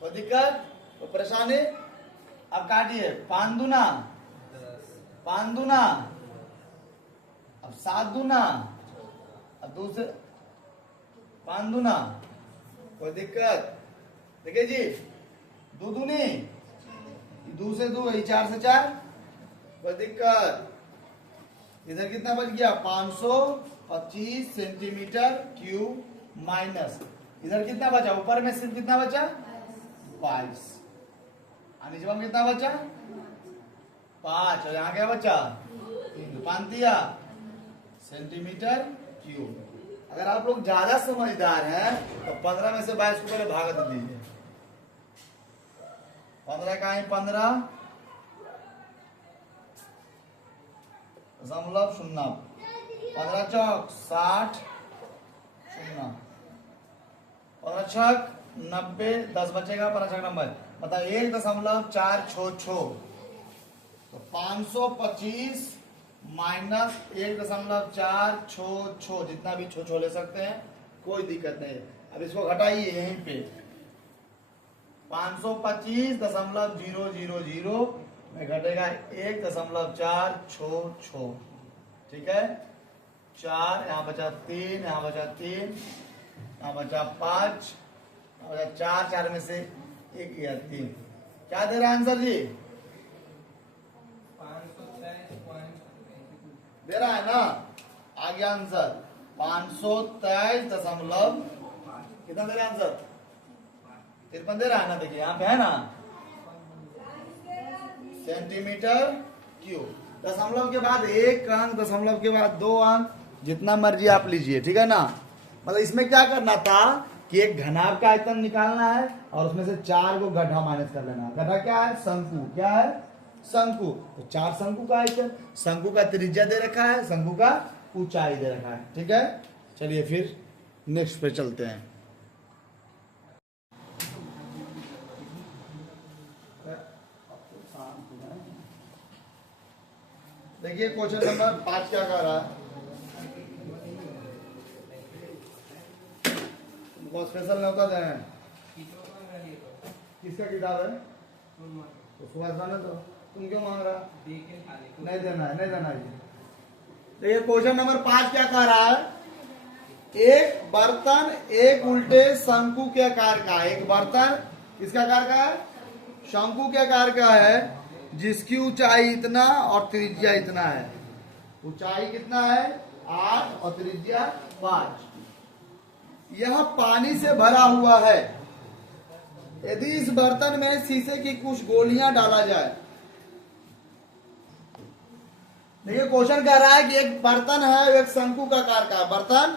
कोई दिक्कत, कोई परेशानी? अब काटिए। 5 दूना 5 दूना, अब 7 दूना, अब दूसरे 5 दूना। कोई दिक्कत? देखिए जी 2 दूनी 2 से 2 4 से 4। कोई दिक्कत? इधर कितना बच गया? 525 सेंटीमीटर क्यूब माइनस इधर कितना बचा? ऊपर में सिर्फ कितना बचा? 22। नीचे में कितना बचा? 5। और यहाँ क्या बचा? 3 सेंटीमीटर क्यूब। अगर आप लोग ज्यादा समझदार हैं तो 15 में से 22 को पहले भाग दे दीजिए। 15 का है 15 दशमलव 0। 15 चौक 60 0। 15 छक 90 10 बचेगा। 15 छक 90 मतलब 1.466। तो 525 माइनस 1.466 जितना भी छो ले सकते हैं, कोई दिक्कत नहीं। अब इसको घटाइए यहीं पे 525.000 में घटेगा 1.466। ठीक है। 4, यहाँ बचा 3, यहाँ बचा 3, यहाँ बचा 5, यहाँ बचा 4, 4 में से 1 या 3। क्या दे रहा है आंसर जी? दे रहा है ना? आ गया आंसर 523 कितना दे रहा है आंसर? 53 दे रहा है ना, देखिए यहाँ पे है ना, सेंटीमीटर क्यूब। दशमलव के बाद 1 अंक, दशमलव के बाद 2 अंक, जितना मर्जी आप लीजिए, ठीक है ना। मतलब इसमें क्या करना था कि एक घनाभ का आयतन निकालना है और उसमें से 4 को गड्ढा माइनस कर लेना है। गड्ढा क्या है? शंकु। क्या है? शंकु। तो 4 शंकु का आयतन, शंकु का त्रिज्या दे रखा है, शंकु का ऊंचाई दे रखा है, ठीक है। चलिए फिर नेक्स्ट पे चलते हैं। देखिए क्वेश्चन नंबर 5 क्या कह रहा है। बहुत स्पेशल नहीं होता है। किसका किताब है? उसको बताना तो तुम क्यों मांग रहा? नहीं देना है, नहीं देना है। देखिए क्वेश्चन नंबर 5 क्या कह रहा है। एक बर्तन एक उल्टे शंकु के आकार का, एक बर्तन किसका आकार का है? शंकु के आकार का है, जिसकी ऊंचाई इतना और त्रिज्या इतना है। ऊंचाई कितना है? 8 और त्रिज्या 5। यह पानी से भरा हुआ है। यदि इस बर्तन में शीशे की कुछ गोलियां डाला जाए। देखिए क्वेश्चन कह रहा है कि एक बर्तन है, एक शंकु का आकार का बर्तन,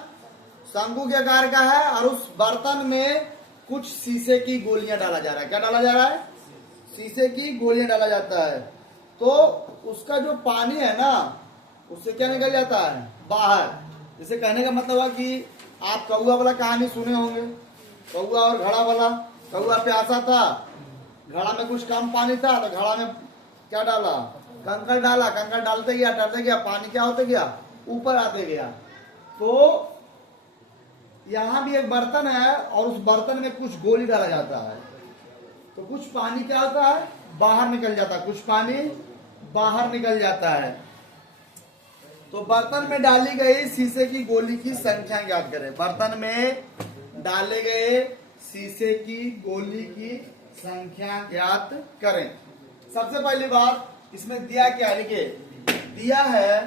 शंकु के आकार का है और उस बर्तन में कुछ शीशे की गोलियां डाला जा रहा है। क्या डाला जा रहा है? शीशे की गोलियां डाला जाता है। तो उसका जो पानी है ना, उससे क्या निकल जाता है? बाहर। जैसे कहने का मतलब है कि आप कौआ वाला कहानी सुने होंगे, कौआ और घड़ा वाला। कौआ प्यासा था, घड़ा में कुछ कम पानी था तो घड़ा में क्या डाला? कंकड़ डाला। कंकड़ डालते गया, पानी क्या होते गया? ऊपर आते गया। तो यहाँ भी एक बर्तन है और उस बर्तन में कुछ गोली डाला जाता है, तो कुछ पानी क्या होता है? बाहर निकल जाता है, कुछ पानी बाहर निकल जाता है। तो बर्तन में डाली गई शीशे की गोली की संख्या ज्ञात करें। बर्तन में डाले गए शीशे की गोली की संख्या ज्ञात करें। सबसे पहली बात, इसमें दिया क्या है? लिखिए, दिया है,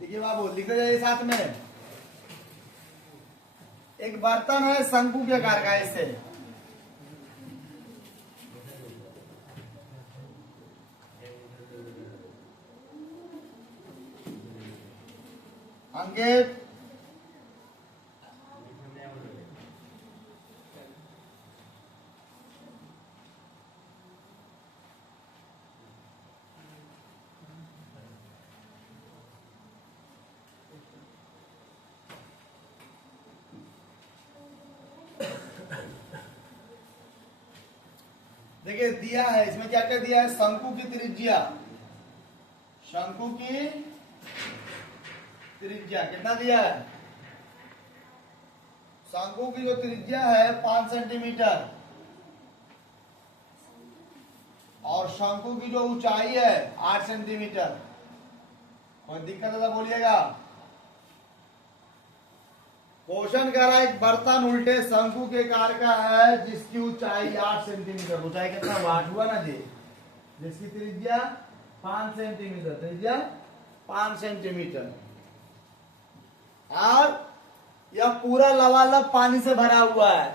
देखिए बाबू लिख जाइए साथ में। एक बर्तन है शंकु के आकार का, इससे अंकित देखिए दिया है, इसमें क्या क्या दिया है? शंकु की त्रिज्या, शंकु की त्रिज्या कितना दिया है? शंकु की जो त्रिज्या है 5 सेंटीमीटर और शंकु की जो ऊंचाई है 8 सेंटीमीटर। कोई दिक्कत है तो बोलिएगा। क्वेश्चन कह रहा है एक बर्तन उल्टे शंकु के आकार का है, जिसकी ऊंचाई 8 सेंटीमीटर। ऊंचाई कितना? 8 हुआ ना जी। जिसकी त्रिज्या 5 सेंटीमीटर, त्रिज्या 5 सेंटीमीटर। और यह पूरा लबालब पानी से भरा हुआ है।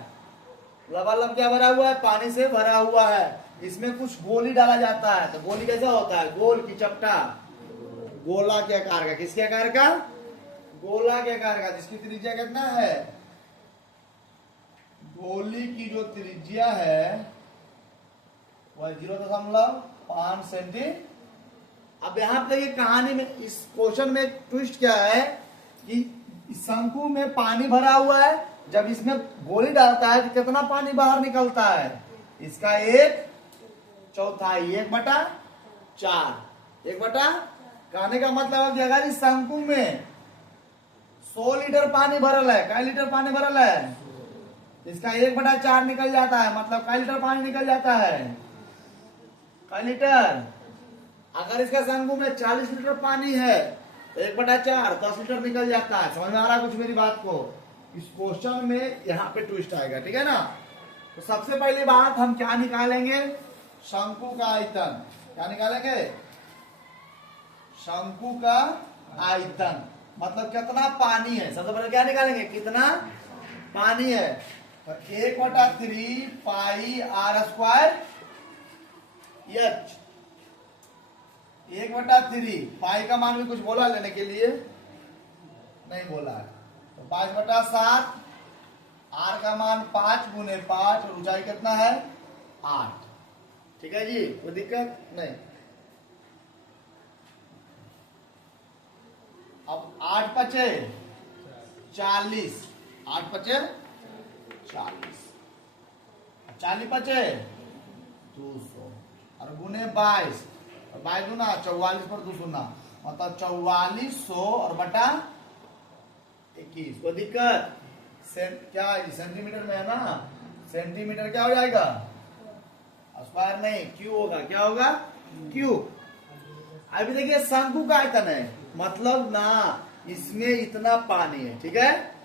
लबालब क्या भरा हुआ है? पानी से भरा हुआ है। इसमें कुछ गोली डाला जाता है। तो गोली कैसा होता है? गोल की चपटा, गोला के आकार का। किसके आकार का? गोला के आकार का, जिसकी त्रिज्या कितना है? गोली की जो त्रिज्या है वह 0.5 सेंटीमीटर। अब यहां पे ये कहानी में, इस क्वेश्चन में ट्विस्ट क्या है कि शंकु में पानी भरा हुआ है, जब इसमें गोली डालता है तो कितना पानी बाहर निकलता है? इसका 1/4, 1/4। 1/, कहने का मतलब है कि अगर इस शंकु में 100 लीटर पानी भरल है, कई लीटर पानी भरल है? इसका 1/4 निकल जाता है। मतलब कई लीटर पानी निकल जाता है? कई लीटर? अगर इसका शंकु में 40 लीटर पानी है तो 1/4 10 लीटर निकल जाता है। समझ में आ रहा है कुछ मेरी बात को? इस क्वेश्चन में यहाँ पे ट्विस्ट आएगा, ठीक है ना। तो सबसे पहली बात हम क्या निकालेंगे, शंकु का आयतन। क्या निकालेंगे? शंकु का आयतन, मतलब कितना पानी है। सबसे पहले क्या निकालेंगे, कितना पानी है। तो 1/3 पाई आर स्क्वायर एच। 1/3 पाई का मान भी कुछ बोला लेने के लिए? नहीं बोला है। तो 5/7 आर का मान 5 × 5 और ऊंचाई कितना है 8। ठीक है जी, कोई दिक्कत नहीं। अब 8 बचे 40, 8 बचे 40, 40 बचे 200 और गुने 22, 22 गुना 44 पर 2 गुना, मतलब 4400 और बटा 21। कोई दिक्कत? क्या सेंटीमीटर में है ना, सेंटीमीटर क्या हो जाएगा, स्क्वायर नहीं, क्यू होगा। क्या होगा? क्यू। अभी देखिए शंकु का आयतन है, मतलब ना इसमें इतना पानी है, ठीक है।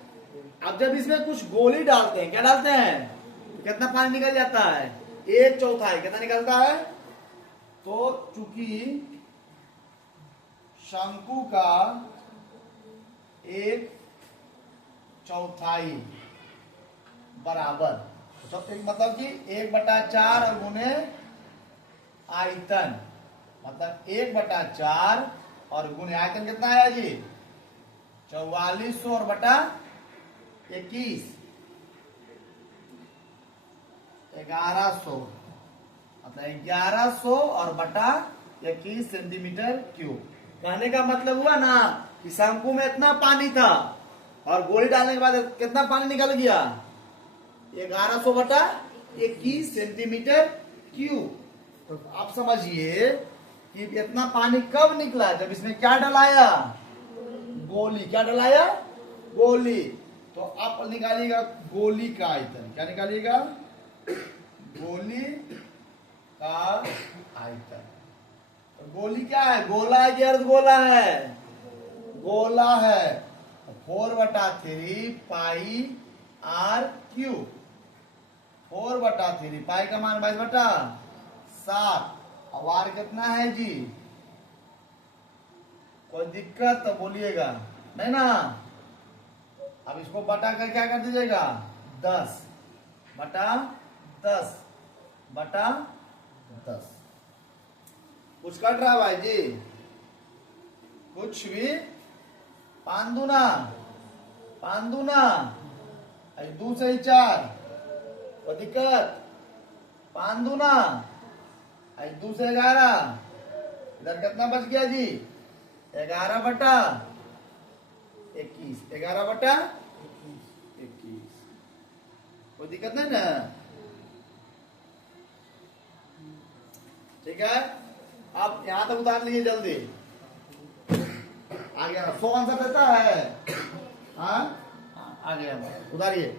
अब जब इसमें कुछ गोली डालते हैं, क्या डालते हैं, तो कितना पानी निकल जाता है, 1/4 कितना निकलता है। तो चूंकि शंकु का 1/4 बराबर, मतलब कि 1/4 और गुने आयतन, मतलब 1/4 और गुने आयतन कितना है जी 4400 और बटा 21, 1100, मतलब 1100 और बटा 21 सेंटीमीटर क्यूब। कहने का मतलब हुआ ना कि शंकु में इतना पानी था और गोली डालने के बाद कितना पानी निकल गया, 1100 बटा 21 सेंटीमीटर क्यूब। तो आप समझिए कि इतना पानी कब निकला, जब इसमें क्या डलाया, गोली। क्या डलाया, गोली। तो आप निकालिएगा गोली का आयतन। क्या निकालिएगा, गोली का आयतन। तो गोली क्या है, गोला है कि अर्धगोला है, गोला है। 4/3 पाई आर क्यूब, 4/3 पाई का मान 22/7 और आर कितना है जी, कोई दिक्कत तो बोलिएगा नहीं ना। अब इसको बटा कर क्या कर दीजिएगा, 10/10/10। कुछ कट रहा भाई जी, कुछ भी 5 दूना 2 से 4, कोई दिक्कत, 5 दूना 2 से 11, इधर कितना बच गया जी 11/21, 11/21। कोई दिक्कत नहीं ना, ठीक है। अब यहां तक उतार लीजिए जल्दी, आ गया 100 आंसर देता है, हाँ आ गया, उतारिए।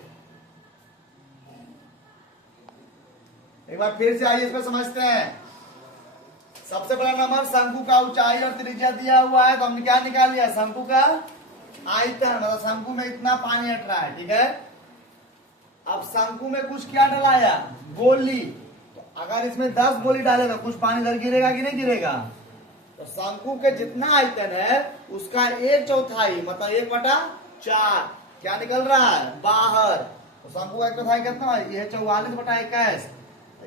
एक बार फिर से आइए, इसमें समझते हैं। सबसे बड़ा नंबर शंकु का ऊंचाई और त्रिज्या दिया हुआ है, तो हमने क्या निकाल लिया, शंकु का आयतन, मतलब शंकु में इतना पानी हट रहा है, ठीक है। अब शंकु में कुछ क्या डलाया, गोली। तो अगर इसमें 10 गोली डाले तो कुछ पानी इधर गिरेगा कि नहीं गिरेगा। तो शंकु के जितना आयतन है उसका 1/4 मतलब 1/4 क्या निकल रहा है बाहर। तो शंकु का 1/4 कितना है, ये 44/21,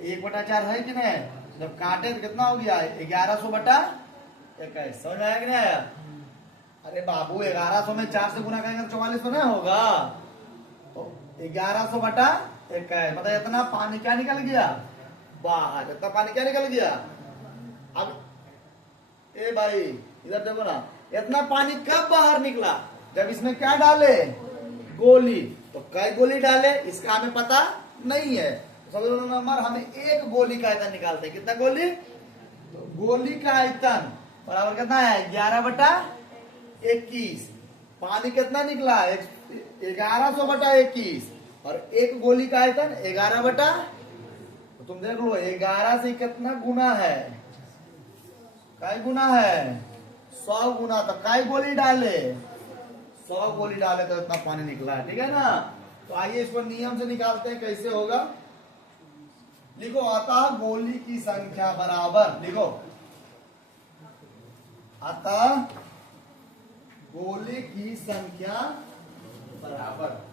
1/4 है कि नहीं। जब काटे तो कितना हो गया 1100/21। समझ में आया कि नहीं आया। अरे बाबू 1100 में 4 से गुना करेंगे तो 44 तो नहीं होगा, तो 1100/21, मतलब इतना पानी क्या निकल गया बाहर, इतना पानी क्या निकल गया। अब ए भाई इधर देखो ना, इतना पानी कब बाहर निकला, जब इसमें क्या डाले, गोली। तो कई गोली डाले इसका हमें पता नहीं है। सबसे बड़ा नंबर हमें एक गोली का आयतन निकालते हैं, कितना गोली, तो गोली का आयतन बराबर कितना है 11/21। पानी कितना निकला 1100/21 और एक गोली का आयतन 11 तो तुम देख लो 11 से कितना गुना है काय गुना है 100 गुना, तो काय गोली डाले 100 गोली डाले तो इतना पानी निकला है, ठीक है ना। तो आइए इसको नियम से निकालते हैं, कैसे होगा। लिखो, अतः गोली की संख्या बराबर, लिखो अतः गोली की संख्या बराबर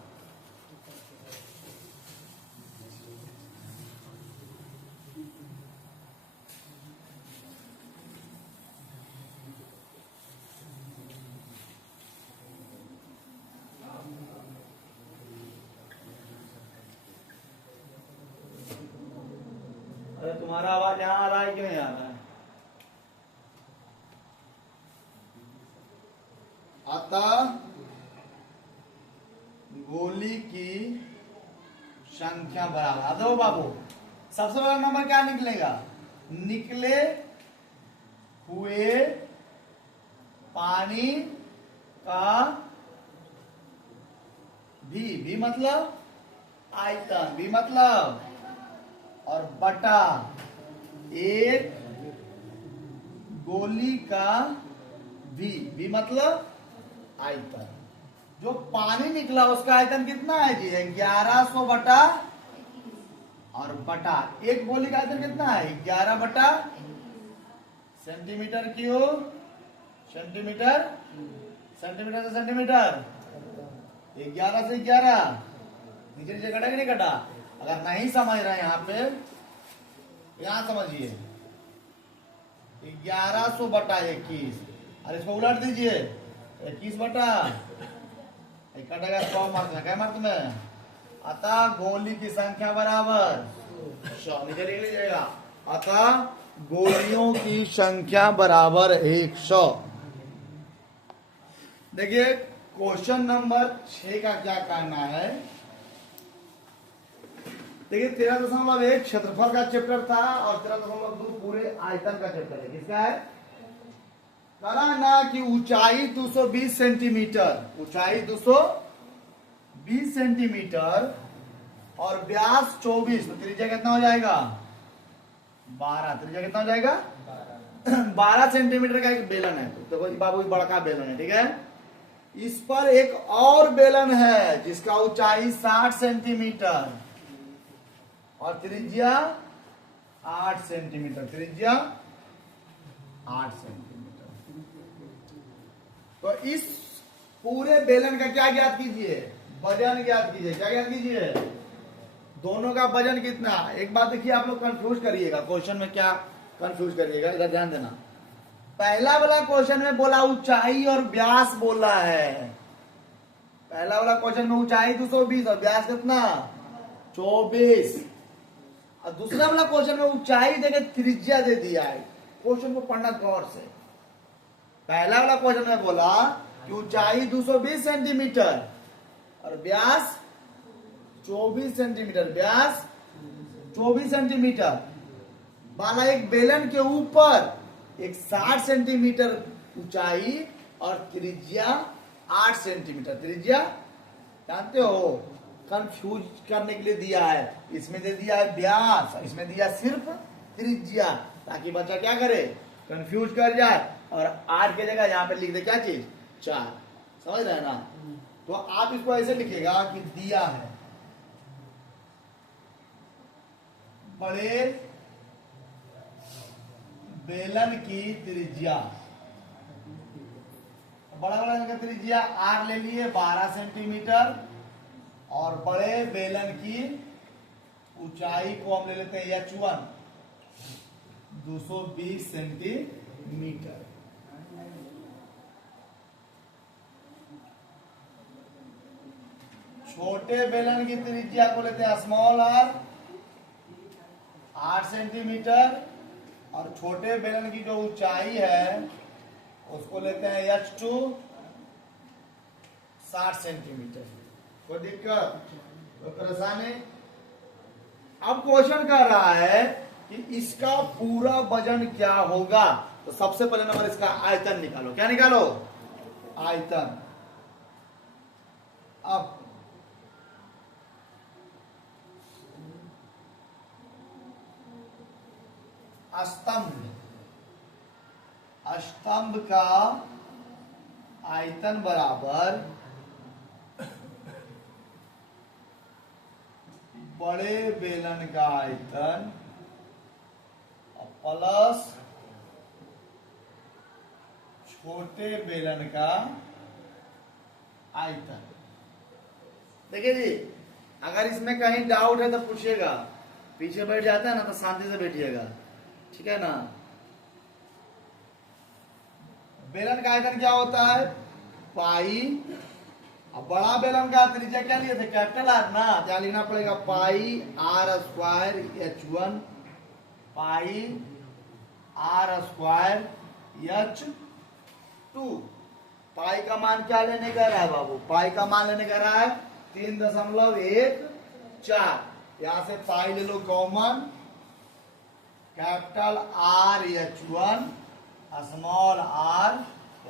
अरे तुम्हारा आवाज यहाँ आ रहा है क्यों नहीं आ रहा है। अतः गोली की संख्या बराबर, दो बाबू सबसे बड़ा नंबर क्या निकलेगा, निकले हुए पानी का भी मतलब आयतन, भी मतलब और बटा एक गोली का भी मतलब आयतन। जो पानी निकला उसका आयतन कितना है जी, 1100 बटा और बटा एक गोली का आयतन कितना है 11 बटा सेंटीमीटर क्यूब, सेंटीमीटर सेंटीमीटर से सेंटीमीटर 11 से 11 नीचे नीचे कटा कि नहीं कटा। अगर नहीं समझ रहे यहाँ पे, यहां समझिए 1100 बटा 21, और इसको उलट दीजिए 21 बटा कटेगा 100 मार्क में, क्या मार्क में। अतः गोली की संख्या बराबर 100, नीचे लिख लीजिएगा अतः गोलियों की संख्या बराबर 100। देखिए क्वेश्चन नंबर 6 का क्या करना है। देखिए 13.1 क्षेत्रफल का चैप्टर था और 13.2 पूरे आयतन का चैप्टर है। किसका है, करा ना कि ऊंचाई 220 सेंटीमीटर, ऊंचाई 220 सेंटीमीटर और व्यास 24, तो त्रिज्या कितना हो जाएगा 12, त्रिज्या कितना हो जाएगा 12 सेंटीमीटर का एक बेलन है। तो बाबू बड़का बेलन है, ठीक है। इस पर एक और बेलन है जिसका ऊंचाई 60 सेंटीमीटर और त्रिज्या 8 सेंटीमीटर, त्रिज्या 8 सेंटीमीटर। तो इस पूरे बेलन का क्या ज्ञात कीजिए, वजन ज्ञात कीजिए। क्या ज्ञात कीजिए, दोनों का वजन कितना। एक बात देखिए, आप लोग कंफ्यूज करिएगा क्वेश्चन में, क्या कंफ्यूज करिएगा, इधर ध्यान देना। पहला वाला क्वेश्चन में बोला ऊंचाई और व्यास बोला है। पहला वाला क्वेश्चन में ऊंचाई 220 और व्यास कितना 24, और दूसरा वाला क्वेश्चन में ऊंचाई देके त्रिज्या दे दिया है। क्वेश्चन को पढ़ना गौर से। पहला वाला क्वेश्चन में बोला कि ऊंचाई 220 सेंटीमीटर और व्यास 24 सेंटीमीटर, व्यास 24 सेंटीमीटर वाला एक बेलन के ऊपर एक 60 सेंटीमीटर ऊंचाई और त्रिज्या 8 सेंटीमीटर, त्रिज्या जानते हो, कंफ्यूज करने के लिए दिया है। इसमें दे दिया है व्यास, इसमें दिया सिर्फ त्रिज्या, ताकि बच्चा क्या करे, कंफ्यूज कर जाए और 8 की जगह यहाँ पे लिख दे क्या चीज 4। समझ रहे हैं ना। तो आप इसको ऐसे लिखेगा कि दिया है बड़े बेलन की त्रिज्या, बड़ा बेलन की त्रिज्या R ले लिए 12 सेंटीमीटर और बड़े बेलन की ऊंचाई को हम ले लेते हैं H1 220 सेंटीमीटर। छोटे बेलन की त्रिज्या को लेते हैं स्मॉल r 8 सेंटीमीटर और छोटे बेलन की जो ऊंचाई है उसको लेते हैं H2 60 सेंटीमीटर। कोई दिक्कत, कोई परेशानी। अब क्वेश्चन कर रहा है कि इसका पूरा वजन क्या होगा। तो सबसे पहले नंबर इसका आयतन निकालो। क्या निकालो, आयतन। अब स्तंभ स्तंभ का आयतन बराबर बड़े बेलन का आयतन प्लस छोटे बेलन का आयतन। देखिए जी, अगर इसमें कहीं डाउट है तो पूछिएगा, पीछे बैठ जाता है ना तो शांति से बैठिएगा, ठीक है ना। बेलन का आयतन क्या होता है? पाई। अब बड़ा बेलन का त्रिज्या क्या लिए थे? कैपिटल आर ना, क्या लिखना पड़ेगा? Pi r square H1 pi r square H2। Pi का मान क्या लेने का रहा है बाबू? पाई का मान लेने का रहा है 3.14। यहां से पाई ले लो common, capital R H1 small R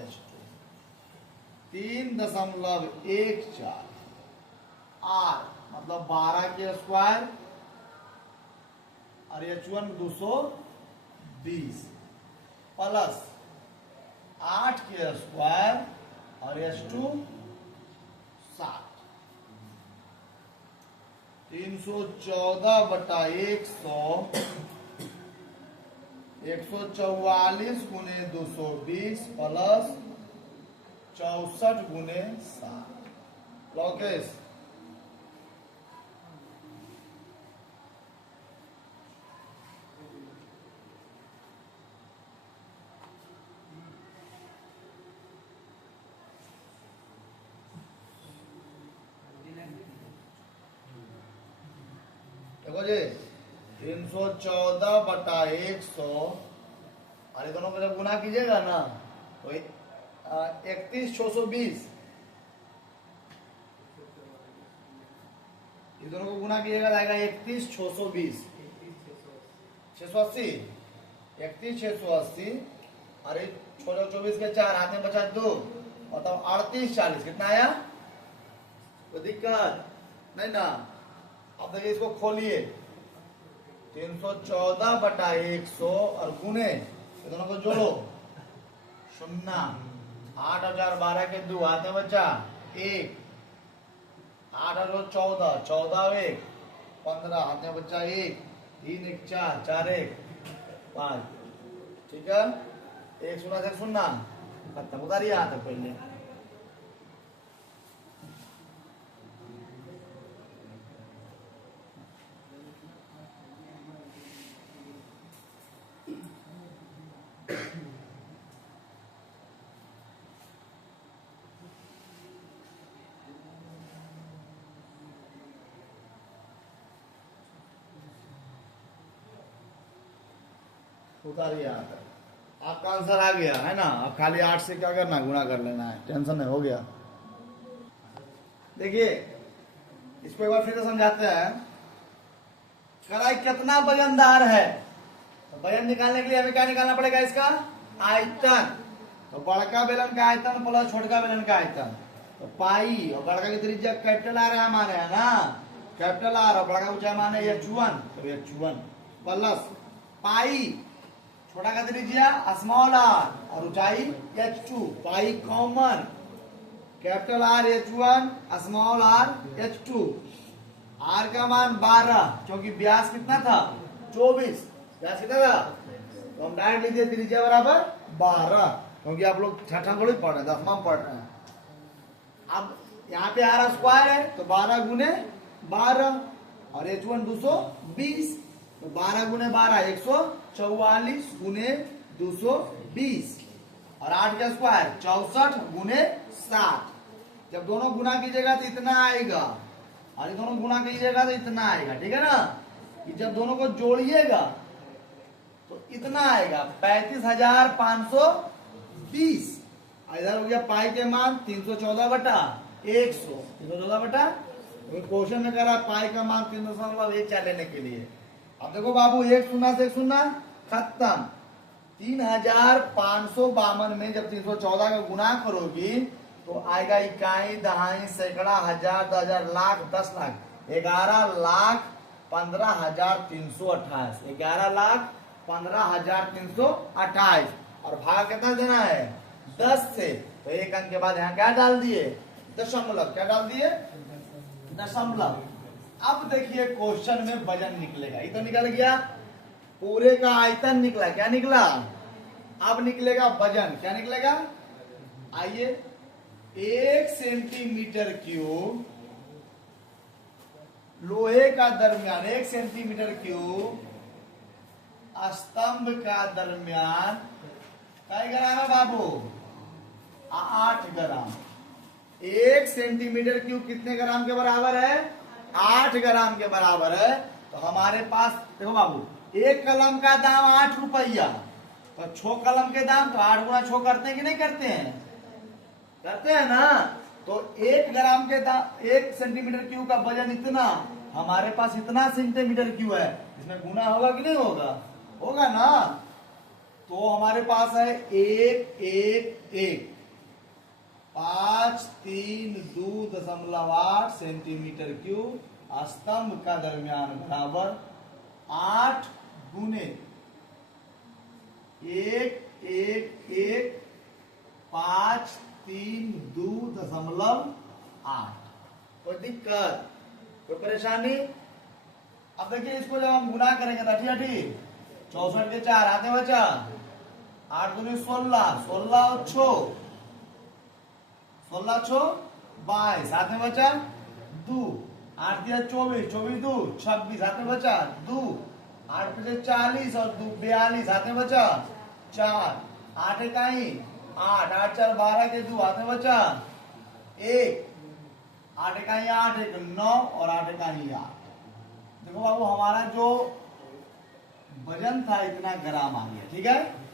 H2। 3.14 R मतलब 12 के स्क्वायर और H1 220 प्लस 8 के स्क्वायर और H2 60। 314/100 144 गुने 220 प्लस 64 गुने 7। लॉकेश देखो जी, 314/100 और ये दोनों को जब गुना कीजिएगा ना तो 31,620, ये दोनों को गुना कीजिएगा जाएगा 31,620 680 31,680 और 24 के 4 हाथ में बचा 2 और तब 38,40 कितना आया? कोई दिक्कत नहीं ना। अब देखिए इसको खोलिए, 314/100 और गुने ये दोनों को जोड़ो, 0 8 और 4 12 के 2 हाथ में बचा 1 8 और 14 14 और 1 15 हाथ में बचा 1 3 1 4 4 1 5। ठीक है, 1 0 से 0 खत्म। उतारिए यहाँ तक पहले। उतारिए यहाँ तक। आपका आंसर आ गया है ना। अब खाली 8 से क्या करना, गुणा कर लेना है, टेंशन नहीं, हो गया। देखिए इसको एक बार फिर से समझाते हैं। कढ़ाई कितना वजनदार है, तो वजन निकालने के लिए हमें क्या निकालना पड़ेगा? इसका आयतन। तो बड़का बेलन का आयतन प्लस छोटका बेलन का आयतन, तो पाई और बड़का की त्रिज्या कैपिटल आर है माने है ना, कैपिटल आर और बड़का ऊंचाई माने H1 तो H1 प्लस पाई छोटा का त्रिज्या स्मॉल आर और ऊंचाई H2 pi common, capital R H1 small R H2। R का मान 12 क्योंकि व्यास कितना था? 24। व्यास कितना था? तो हम डायरेक्ट लिख दिए त्रिज्या बराबर 12 क्योंकि आप लोग छठा थोड़ी पढ़ रहे हैं, 10वां पढ़ रहे हैं। अब यहाँ पे आर स्क्वायर है तो 12 गुने 12 और H1 220 तो 12 गुने 12 144 गुने 220 और 8 का स्क्वायर 64 गुने 60। जब दोनों गुना कीजिएगा तो इतना आएगा और ये दोनों गुना कीजिएगा तो इतना आएगा। ठीक है ना। कि जब दोनों को जोड़िएगा तो इतना आएगा 35,520। इधर हो गया पाई के मान 314/100 314 क्वेश्चन में कह रहा है पाई का मान 3.14 लेने के लिए। अब देखो बाबू 1 0 से 1 0 खत्म। 3,552 में जब 314 का गुना करोगी तो आएगा इकाई दहाई सैकड़ा हजार 10,000 लाख 10 लाख 11,15,328 11,15,328। और भाग कितना देना है 10 से, तो एक अंक के बाद यहाँ क्या डाल दिए दशमलव, क्या डाल दिए दशमलव। अब देखिए क्वेश्चन में वजन निकलेगा, ये तो निकल गया, पूरे का आयतन निकला, क्या निकला, अब निकलेगा वजन, क्या निकलेगा, आइए 1 सेंटीमीटर क्यूब लोहे का दरमियान, 1 सेंटीमीटर क्यूब स्तंभ का दरमियान क्या ग्राम है बाबू 8 ग्राम। 1 सेंटीमीटर क्यूब कितने ग्राम के बराबर है 8 ग्राम के बराबर है। तो हमारे पास देखो बाबू, एक कलम का दाम 8 रुपया, तो 6 कलम के दाम तो 8 गुना 6 करते हैं कि नहीं करते हैं, करते हैं ना। तो 1 ग्राम के दाम 1 सेंटीमीटर क्यूब का वजन इतना, हमारे पास इतना सेंटीमीटर क्यूब है, इसमें गुना होगा कि नहीं होगा, होगा ना। तो हमारे पास है 1 1 1 5 3 2.8 सेंटीमीटर क्यूब, स्तंभ का दरमियान बराबर 8 गुने 1 1 1 5 3 2.8। कोई दिक्कत, कोई परेशानी। अब देखिए इसको जब हम गुना करेंगे तो 64 के 4 आते बचा 8 दूनी 16, 16 और 6 16 6 22 हाथ में बचा 2, 8 दिया 24, 24 2 26 हाथ में बचा 2, 8 बचे 40 और 2 42 हाथ में बचा 4, 8 इकाई 8 8 4 12 के 2 हाथ में बचा 1, 8 इकाई 8 1 9 और 8 इकाई 8। देखो बाबू हमारा जो वजन था इतना ग्राम आ गया, ठीक है।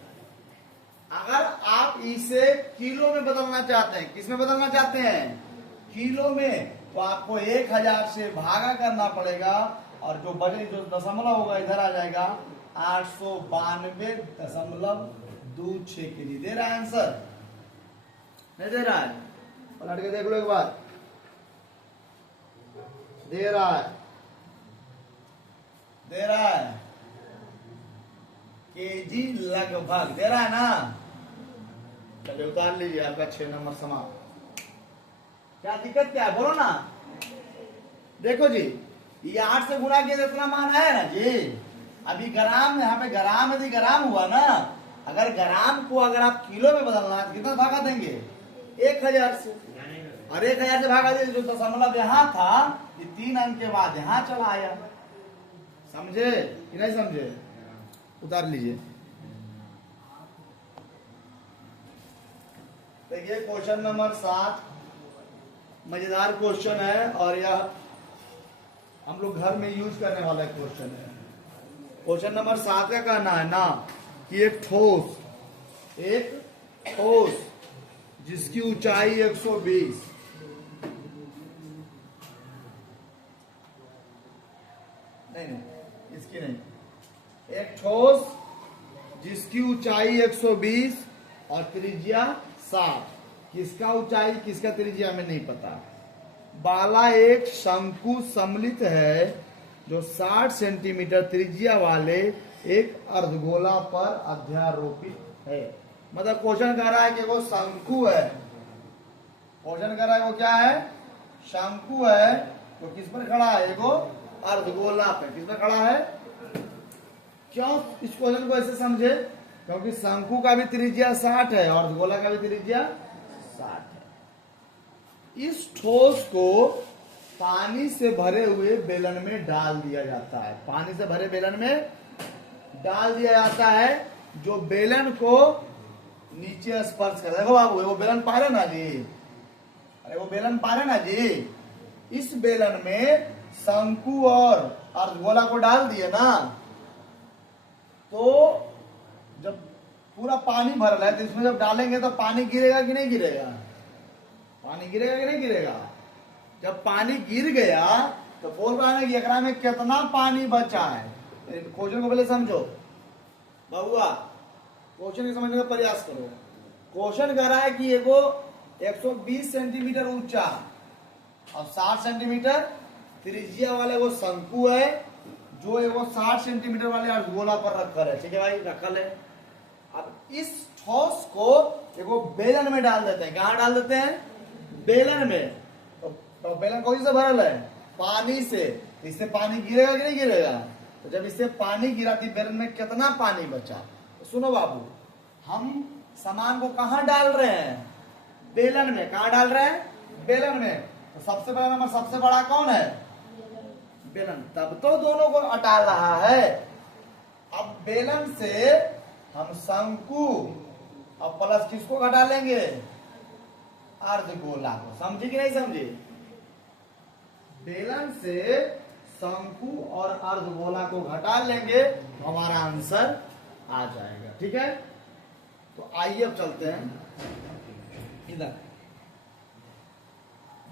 अगर आप इसे किलो में बदलना चाहते हैं, किस में बदलना चाहते हैं किलो में, तो आपको 1000 से भागा करना पड़ेगा और जो वजन जो दशमलव होगा इधर आ जाएगा 892.26 केजी। दे रहा है आंसर, नहीं दे रहा है, पलट के देख लो एक बार, दे रहा है, दे रहा है केजी लगभग दे रहा है ना। चलिए उतार लीजिए, आपका 6 नंबर समाप्त। क्या दिक्कत क्या है बोलो ना। देखो जी ये 8 से गुणा किया इतना मान है ना जी। अभी ग्राम, यहाँ पे ग्राम यदि ग्राम हुआ ना, अगर ग्राम को अगर आप किलो में बदलना है तो कितना भागा देंगे 1000 से, और 1000 से भागा देंगे जो दशमलव यहाँ था ये 3 अंक के बाद यहाँ चला आया। समझे कि नहीं समझे, उतार लीजिए। देखिए क्वेश्चन नंबर 7 मजेदार क्वेश्चन है और यह हम लोग घर में यूज करने वाला क्वेश्चन है। क्वेश्चन नंबर 7 का कहना है ना कि एक ठोस जिसकी ऊंचाई 120 नहीं इसकी नहीं, एक ठोस जिसकी ऊंचाई 120 और त्रिज्या 60, किसका ऊंचाई किसका त्रिज्या हमें नहीं पता, वाला एक शंकु सम्मिलित है जो 60 सेंटीमीटर त्रिज्या वाले एक अर्धगोला पर अध्यारोपित है। मतलब क्वेश्चन कह रहा है कि वो शंकु है, क्वेश्चन कह रहा है वो क्या है शंकु है, तो किस पर खड़ा है, वो अर्धगोला पे, किस पर खड़ा है। क्यों इस क्वेश्चन को ऐसे समझे, क्योंकि शंकु का भी त्रिज्या 60 है और अर्धगोला का भी त्रिज्या 60 है। इस ठोस को पानी से भरे हुए बेलन में डाल दिया जाता है, पानी से भरे बेलन में डाल दिया जाता है, जो बेलन को नीचे स्पर्श कर। देखो बाबू वो बेलन पा रहे ना जी, अरे वो बेलन पा रहे ना जी, इस बेलन में शंकु और अर्धगोला को डाल दिए ना, तो जब पूरा पानी भर रहा है तो इसमें जब डालेंगे तो पानी गिरेगा कि नहीं गिरेगा, पानी गिरेगा कि नहीं गिरेगा। जब पानी गिर गया तो बोल रहा है कि एकरा में कितना पानी बचा है। क्वेश्चन को पहले समझो बबुआ, क्वेश्चन को समझने का प्रयास करो। क्वेश्चन कह रहा है कि एगो 120 सेंटीमीटर ऊंचा और 60 सेंटीमीटर त्रिज्या वाले वो शंकु है, जो एगो 60 सेंटीमीटर वाले अर्धगोला पर रखल है, ठीक है भाई रखल है। अब इस ठोस को देखो बेलन में डाल देते हैं। कहाँ डाल देते हैं? बेलन में। तो बेलन कौन से भरल है? पानी से। इससे पानी गिरेगा कि नहीं गिरेगा? तो जब इससे पानी गिरा थी बेलन में कितना पानी बचा? तो सुनो बाबू, हम सामान को कहाँ डाल रहे हैं? बेलन में। कहाँ डाल रहे हैं? बेलन में। तो सबसे बड़ा नंबर, सबसे बड़ा कौन है? बेलन। तब तो दोनों को हटा रहा है। अब बेलन से हम शंकु, अब प्लस किसको घटा लेंगे? अर्धगोला को। समझी कि नहीं समझी? बेलन से शंकु और अर्धगोला को घटा लेंगे तो हमारा आंसर आ जाएगा। ठीक है, तो आइए अब चलते हैं इधर।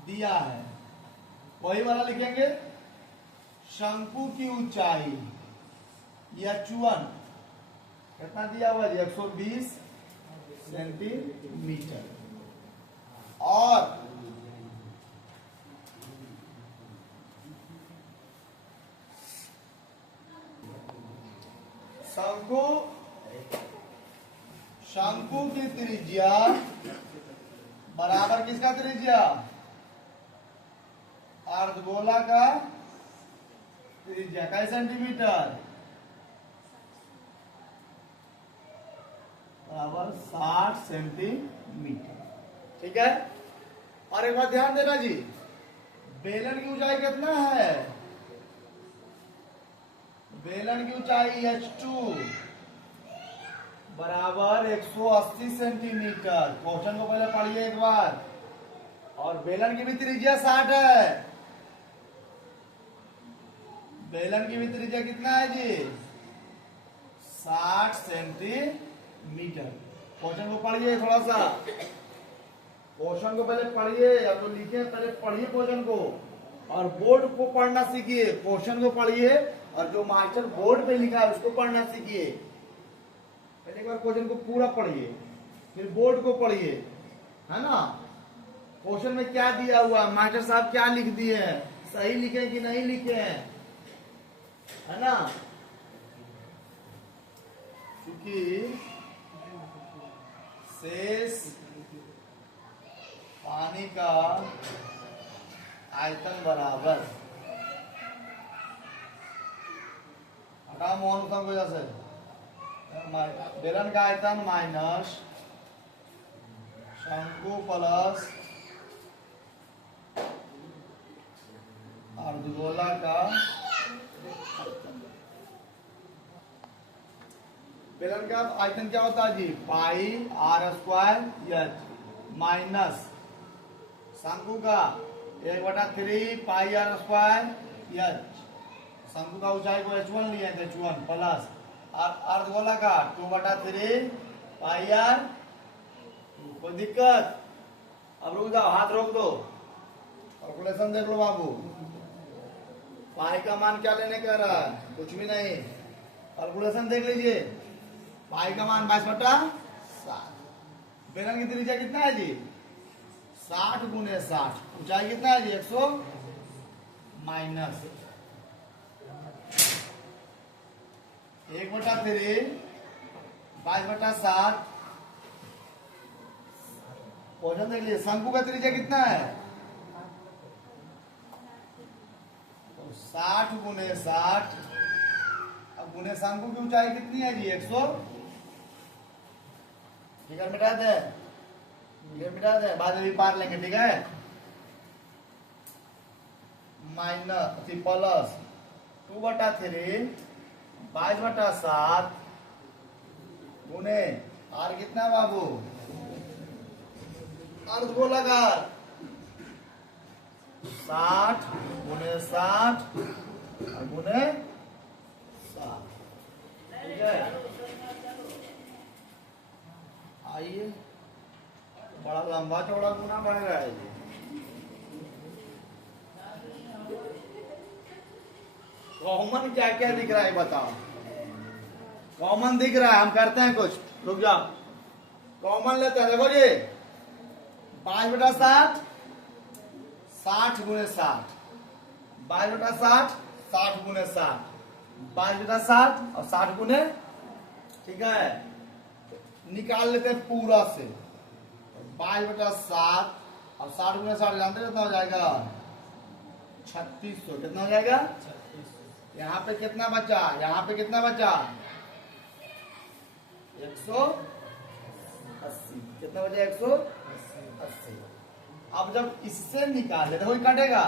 दिया है वही वाला लिखेंगे। शंकु की ऊंचाई H1 कितना दिया हुआ है? 120 सेंटीमीटर। और शंकु की त्रिज्या बराबर किसका त्रिज्या? अर्धगोला का त्रिज्या। कई सेंटीमीटर? बराबर 60 सेंटीमीटर। ठीक है, और एक बार ध्यान देना जी, बेलन की ऊंचाई कितना है? बेलन की ऊंचाई H2 बराबर 180 सेंटीमीटर। क्वेश्चन को पहले पढ़िए एक बार। और बेलन की भी त्रिज्या 60 है। बेलन की भी त्रिज्या कितना है जी? 60 सेंटीमीटर। क्वेश्चन को पढ़िए थोड़ा सा। क्वेश्चन को पहले पढ़िए, या तो लिखे पहले पढ़िए क्वेश्चन को, और बोर्ड को पढ़ना सीखिए। क्वेश्चन को पढ़िए और जो मास्टर बोर्ड पे लिखा है उसको पढ़ना सीखिए। पहले एक बार क्वेश्चन को पूरा पढ़िए, फिर बोर्ड को पढ़िए, है ना? क्वेश्चन में क्या दिया हुआ, मास्टर साहब क्या लिख दिए हैं, सही लिखे कि नहीं लिखे हैं, है ना? क्योंकि शेष पानी का आयतन बराबर, हटा मोहन उत्तम को जैसे बेलन का आयतन माइनस शंकु प्लस अर्धगोला का बेलन का आयतन क्या होता है जी? पाई r² h माइनस शंकु का 1/3 पाई r² h। शंकु का ऊंचाई को H1 लिया है, H1 प्लस अर्धगोला का 2/3 पाई r। कोई दिक्कत? अब रुक जाओ, हाथ रोक दो, कैलकुलेशन देख लो बाबू। पाई का मान क्या लेने कह रहा है? कुछ भी नहीं, कैलकुलेशन देख लीजिए। पाई का मान 22/7। बेलन की त्रिज्या कितना है जी? 60 गुने 60। ऊंचाई कितना है जी? 100 माइनस 1/3 22/7। क्वेश्चन देख लीजिए, शंकु का त्रिज्या कितना है? तो 60 गुने 60। अब गुने शंकु की ऊंचाई कितनी है जी? 100। ठीक है, मिटा दे, मिटा दे, बाद में भी पार लेंगे। ठीक है, माइनस प्लस 2/3 22/7 गुने आर कितना है बाबू? अर्धगोलाकार 60 गुने 60 गुने 7। ठीक है, आइए, बड़ा लंबा चौड़ा गुना बन रहा है ये। कॉमन क्या क्या दिख रहा है बताओ? कॉमन दिख रहा है, हम करते हैं कुछ, रुक जाओ। कॉमन लेते हैं, देखो जी, 5/7 60 गुने 60, 22/7 60 गुने 60, 22/7 और 60 गुने। ठीक है, निकाल लेते हैं पूरा से। 22/7 और 60 गुना 60 जानते कितना हो जाएगा? 3600। कितना हो जाएगा? यहाँ पे कितना बचा? यहाँ पे कितना बचा? 180। कितना बचा? 180। अब जब इससे निकाले तो वही कटेगा,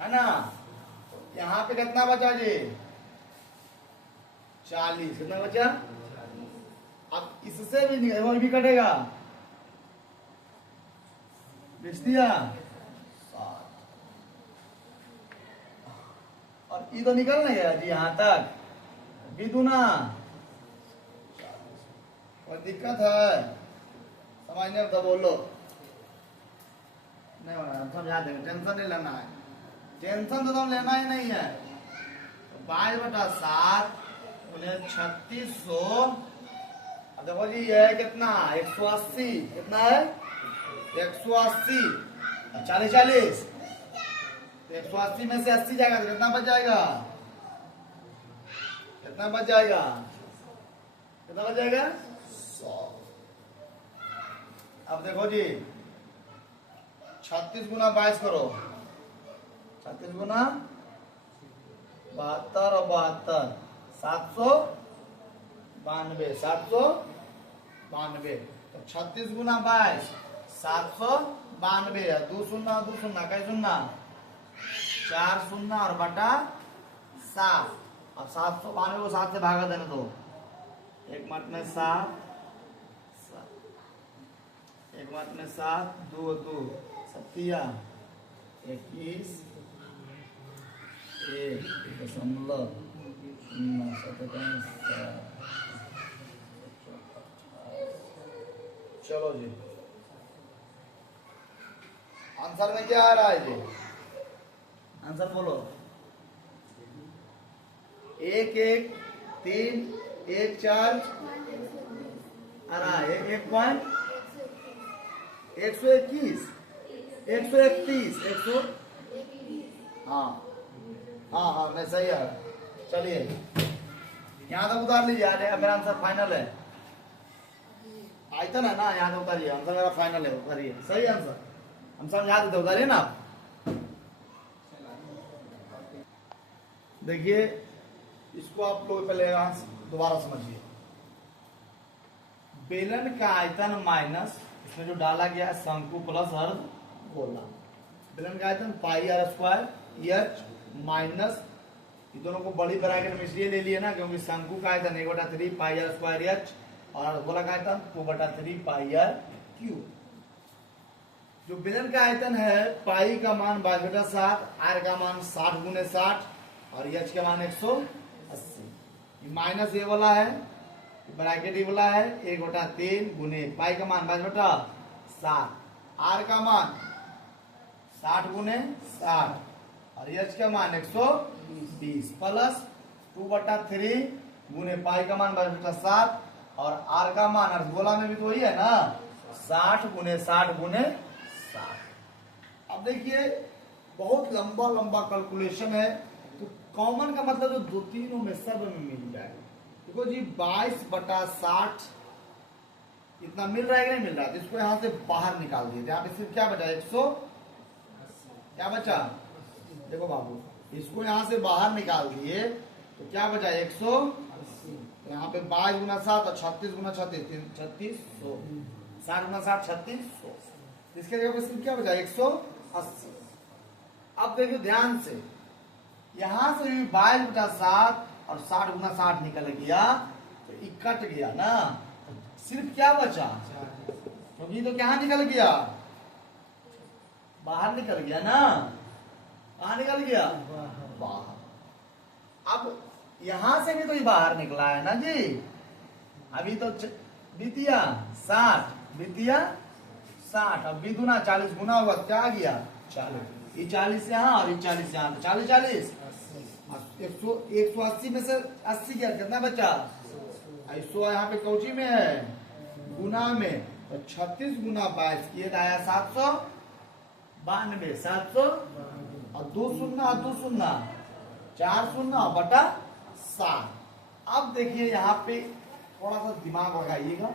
है ना? यहाँ पे कितना बचा जी? 40। कितना बचा? अब इससे भी निकाले वही भी कटेगा, लिख दिया। और ये तो निकल नहीं गया जी यहाँ तक, विदुना। कोई दिक्कत है समझने में तो बोलो। नहीं हो रहा है, समझा देंगे, टेंशन नहीं लेना है। टेंशन तो तुम लेना ही नहीं है। 22/7 उन्हें 3600। अब देखो जी ये है कितना? 180। कितना है? 180। 40। 180 में से 80 जाएगा तो कितना बच जाएगा? कितना बच जाएगा? कितना बच जाएगा? 100। अब देखो जी 36 गुना 22 करो। 36 गुना 72 और 72 792। 792। तो 36 गुना 22 792। 2 शून्य 2 शून्य, कई शून्य? 4 शून्य और बटा 7। अब 792 को 7 से भागा देने दो। एक मत में 7, एक मत में 7, 2 2 सत्या 21 1.0 चलो जी, आंसर में क्या आ रहा है जी? आंसर बोलो। 1 1 3 1 4 आ रहा है 1.121 131 100। हाँ हाँ हाँ नहीं सही है। चलिए यहाँ तक उतार लीजिए। मेरा आंसर फाइनल है। आइटन है ना, यहाँ तक उतारिए। आंसर मेरा फाइनल है, उतारिए। सही आंसर हम समझा देते, उतारिए ना। देखिए इसको आप लोग पहले दोबारा समझिए। बेलन का आयतन माइनस इसमें जो डाला गया है शंकु प्लस अर्ध गोला। बेलन का आयतन पाई r स्क्वायर एच माइनस, ये दोनों को बड़ी ब्रैकेट में इसलिए ले लिए ना क्योंकि शंकु का आयतन 1/3 पाई r स्क्वायर एच और अर्धगोला का आयतन 2/3 पाई r क्यूब। जो बेलन का आयतन है पाई का मान 22/7, r का मान 60 गुने 60 और एच का मान 180। माइनस ये वाला है, ब्रैकेट ये वाला है 1/3 गुने पाई का मान 22/7, r का मान 60 गुने 60 और एच का मान 120 प्लस 2/3 गुने पाई का मान 22/7 और r का मान अर्धगोला में भी तो वही है ना 60 गुने 60 गुने 60। अब देखिए बहुत लंबा लंबा कैलकुलेशन है, तो कॉमन का मतलब जो दो तीनों में सब में मिल जाए। देखो जी 22/60 इतना मिल रहा है कि नहीं मिल रहा है? तो इसको यहाँ से बाहर निकाल दिए। यहाँ पे सिर्फ क्या बचा? 100 क्या बचा? देखो बाबू इसको यहाँ से बाहर निकाल दिए तो क्या बचा? 100। तो यहाँ पे 22 गुना 7 और 36 गुना 36 3600। 60 गुना 60 3600। इसके जगह पे सिर्फ क्या बचा? 180। अब देखिए ध्यान से, यहाँ से भी 22/7 और 60 गुना 60 निकल गया तो ये कट गया ना, सिर्फ क्या बचा? क्योंकि तो क्या निकल गया? बाहर निकल गया ना। कहाँ निकल गया? बाहर। अब यहां से भी तो ये बाहर निकला है ना जी। अभी तो बीतिया 60 बीतिया 60 अब बीदुना 40 गुना होगा क्या गया? 40। ये 40 यहाँ और ये 40 यहाँ, तो 40 40 180 में से 80 क्या कितना बचा? 100 यहाँ पे कौची में है? गुना में। तो 36 गुना 22 ये आया 792 700 और 2 शून्य और 2 शून्य 4 शून्य बटा 7। अब देखिए यहाँ पे थोड़ा सा दिमाग लगाइएगा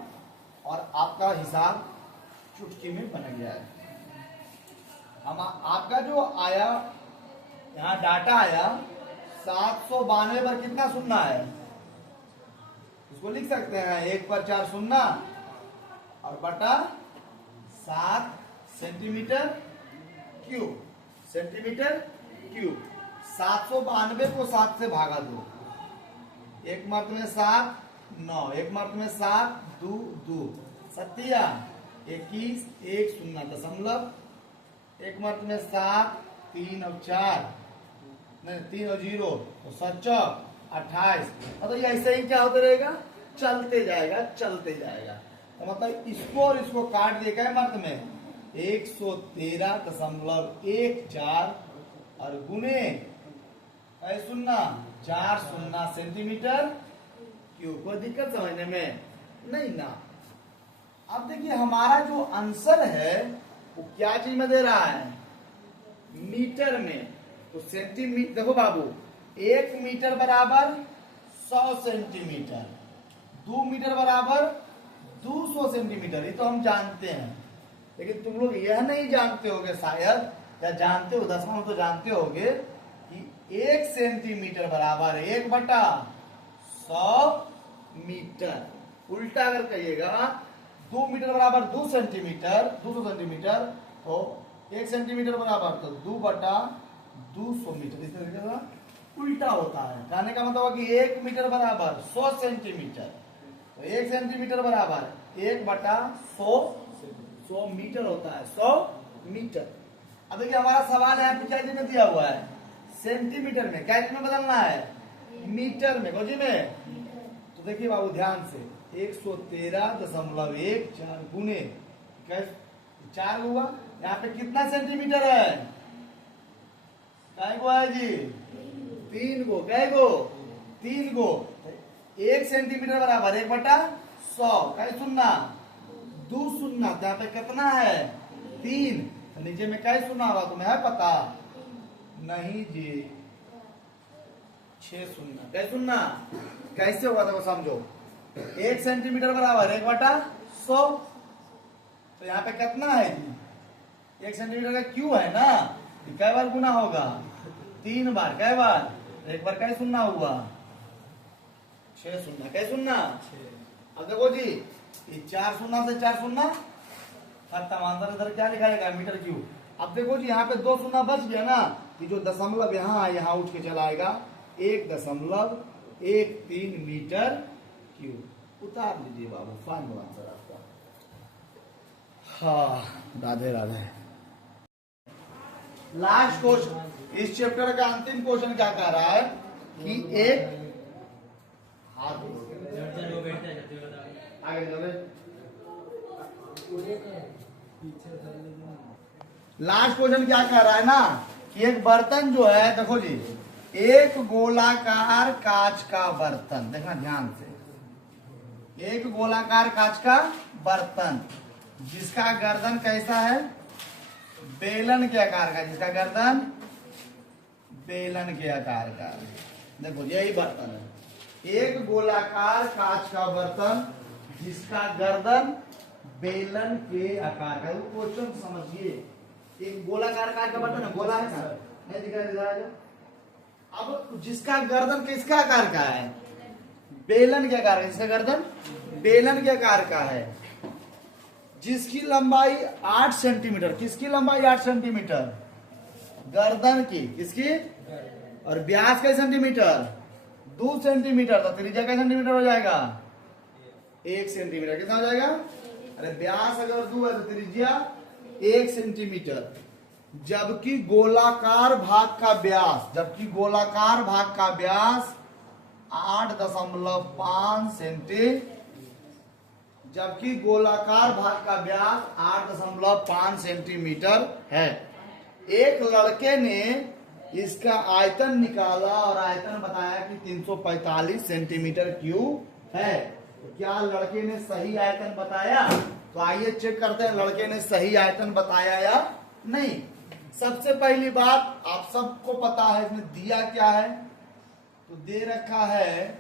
और आपका हिसाब चुटकी में बन गया है। हम आपका जो आया यहाँ डाटा आया 792 पर कितना सुनना है, इसको लिख सकते हैं 1 पर 4 सुनना और बटा 7 सेंटीमीटर क्यूब। सेंटीमीटर क्यूब 792 को 7 से भागा दो, एक मर्त में 7 9, एक मर्त में 7 2 2 सत्या 21 1 0 दशमलव, एक मर्त में 7 3 और 4 नहीं 3 और 0 तो 7 28। मतलब ये ऐसे ही क्या होता रहेगा, चलते जाएगा चलते जाएगा। तो मतलब इसको और इसको काट देगा मर्द में 113.14 और गुने सुनना 4 0 सेंटीमीटर क्यूब। कोई दिक्कत समझने में नहीं ना। अब देखिए हमारा जो आंसर है वो क्या चीज में दे रहा है, मीटर में। तो सेंटीमीटर देखो बाबू, 1 मीटर बराबर 100 सेंटीमीटर, 2 मीटर बराबर 200 सेंटीमीटर, ये तो हम जानते हैं। लेकिन तुम लोग यह नहीं जानते होगे शायद, या जानते हो दशमलव तो जानते होगे कि 1 सेंटीमीटर बराबर 1/100 मीटर। उल्टा अगर कहिएगा 2 मीटर बराबर 2 सेंटीमीटर 200 सेंटीमीटर, तो 1 सेंटीमीटर बराबर तो 2/200 मीटर। इस तरीके से उल्टा होता है। कहने का मतलब कि 1 मीटर बराबर 100 सेंटीमीटर, तो 1 सेंटीमीटर बराबर 1/100 मीटर होता है, 100 मीटर। अब देखिए हमारा सवाल यहाँ पे क्या चीज में दिया हुआ है, सेंटीमीटर में। क्या चीज में बदलना है, मीटर में। गोजी में तो देखिए बाबू ध्यान से 113.14 गुने 4 हुआ। यहाँ पे कितना सेंटीमीटर है, कै गो है जी, 3 गो। कै गो, 3 गो। 1 सेंटीमीटर बराबर 1/100 कै सुनना 2 सुनना, तो यहाँ पे कितना है 3। तो नीचे में कै सुना होगा तुम्हें है पता नहीं जी, 6 सुनना। कै सुनना कैसे होगा देखो समझो, 1 सेंटीमीटर बराबर 1/100, तो यहाँ पे कितना है जी, 1 सेंटीमीटर का क्यू है ना, कै बार गुना होगा 3 बार। कै बार, एक बार कै सुनना हुआ 6 सुनना। कै सुनना, अब देखो जी ये 4 सुनना से 4 सुनना खत्म, आंसर इधर क्या लिखा जाएगा मीटर क्यूब। अब देखो जी यहाँ पे 2 सुनना बच गया ना, कि जो दशमलव यहाँ उठ के चला आएगा 1.13 मीटर क्यूब। उतार लीजिए बाबू, फाइनल आंसर आपका। हाँ राधे राधे। लास्ट क्वेश्चन, इस चैप्टर का अंतिम क्वेश्चन क्या कह रहा है कि एक आगे चले, लास्ट क्वेश्चन क्या कह रहा है ना कि एक बर्तन जो है, देखो जी एक गोलाकार कांच का बर्तन, देखना ध्यान से, एक गोलाकार कांच का बर्तन जिसका गर्दन कैसा है, बेलन के आकार का, जिसका गर्दन बेलन के आकार का। देखो यही बर्तन है, एक गोलाकार कांच का बर्तन जिसका गर्दन बेलन के आकार का। क्वेश्चन समझिए, एक गोलाकार कांच का बर्तन है, गोला है ना, नहीं दिख रहा है। अब जिसका गर्दन किसका आकार का है, बेलन के आकार का, जिसका गर्दन बेलन के आकार का है, जिसकी लंबाई 8 सेंटीमीटर, किसकी लंबाई 8 सेंटीमीटर, गर्दन की, किसकी, और व्यास का सेंटीमीटर 2 सेंटीमीटर, तो त्रिज्या का सेंटीमीटर हो जाएगा 1 सेंटीमीटर। कितना हो जाएगा, अरे व्यास अगर 2 है तो त्रिज्या 1 सेंटीमीटर। जबकि गोलाकार भाग का व्यास, 8.5 सेंटीमीटर, जबकि गोलाकार भाग का व्यास 8.5 सेंटीमीटर है। एक लड़के ने इसका आयतन निकाला और आयतन बताया कि 345 सेंटीमीटर क्यूब है। तो क्या लड़के ने सही आयतन बताया, तो आइए चेक करते हैं लड़के ने सही आयतन बताया या नहीं। सबसे पहली बात आप सबको पता है इसमें दिया क्या है, तो दे रखा है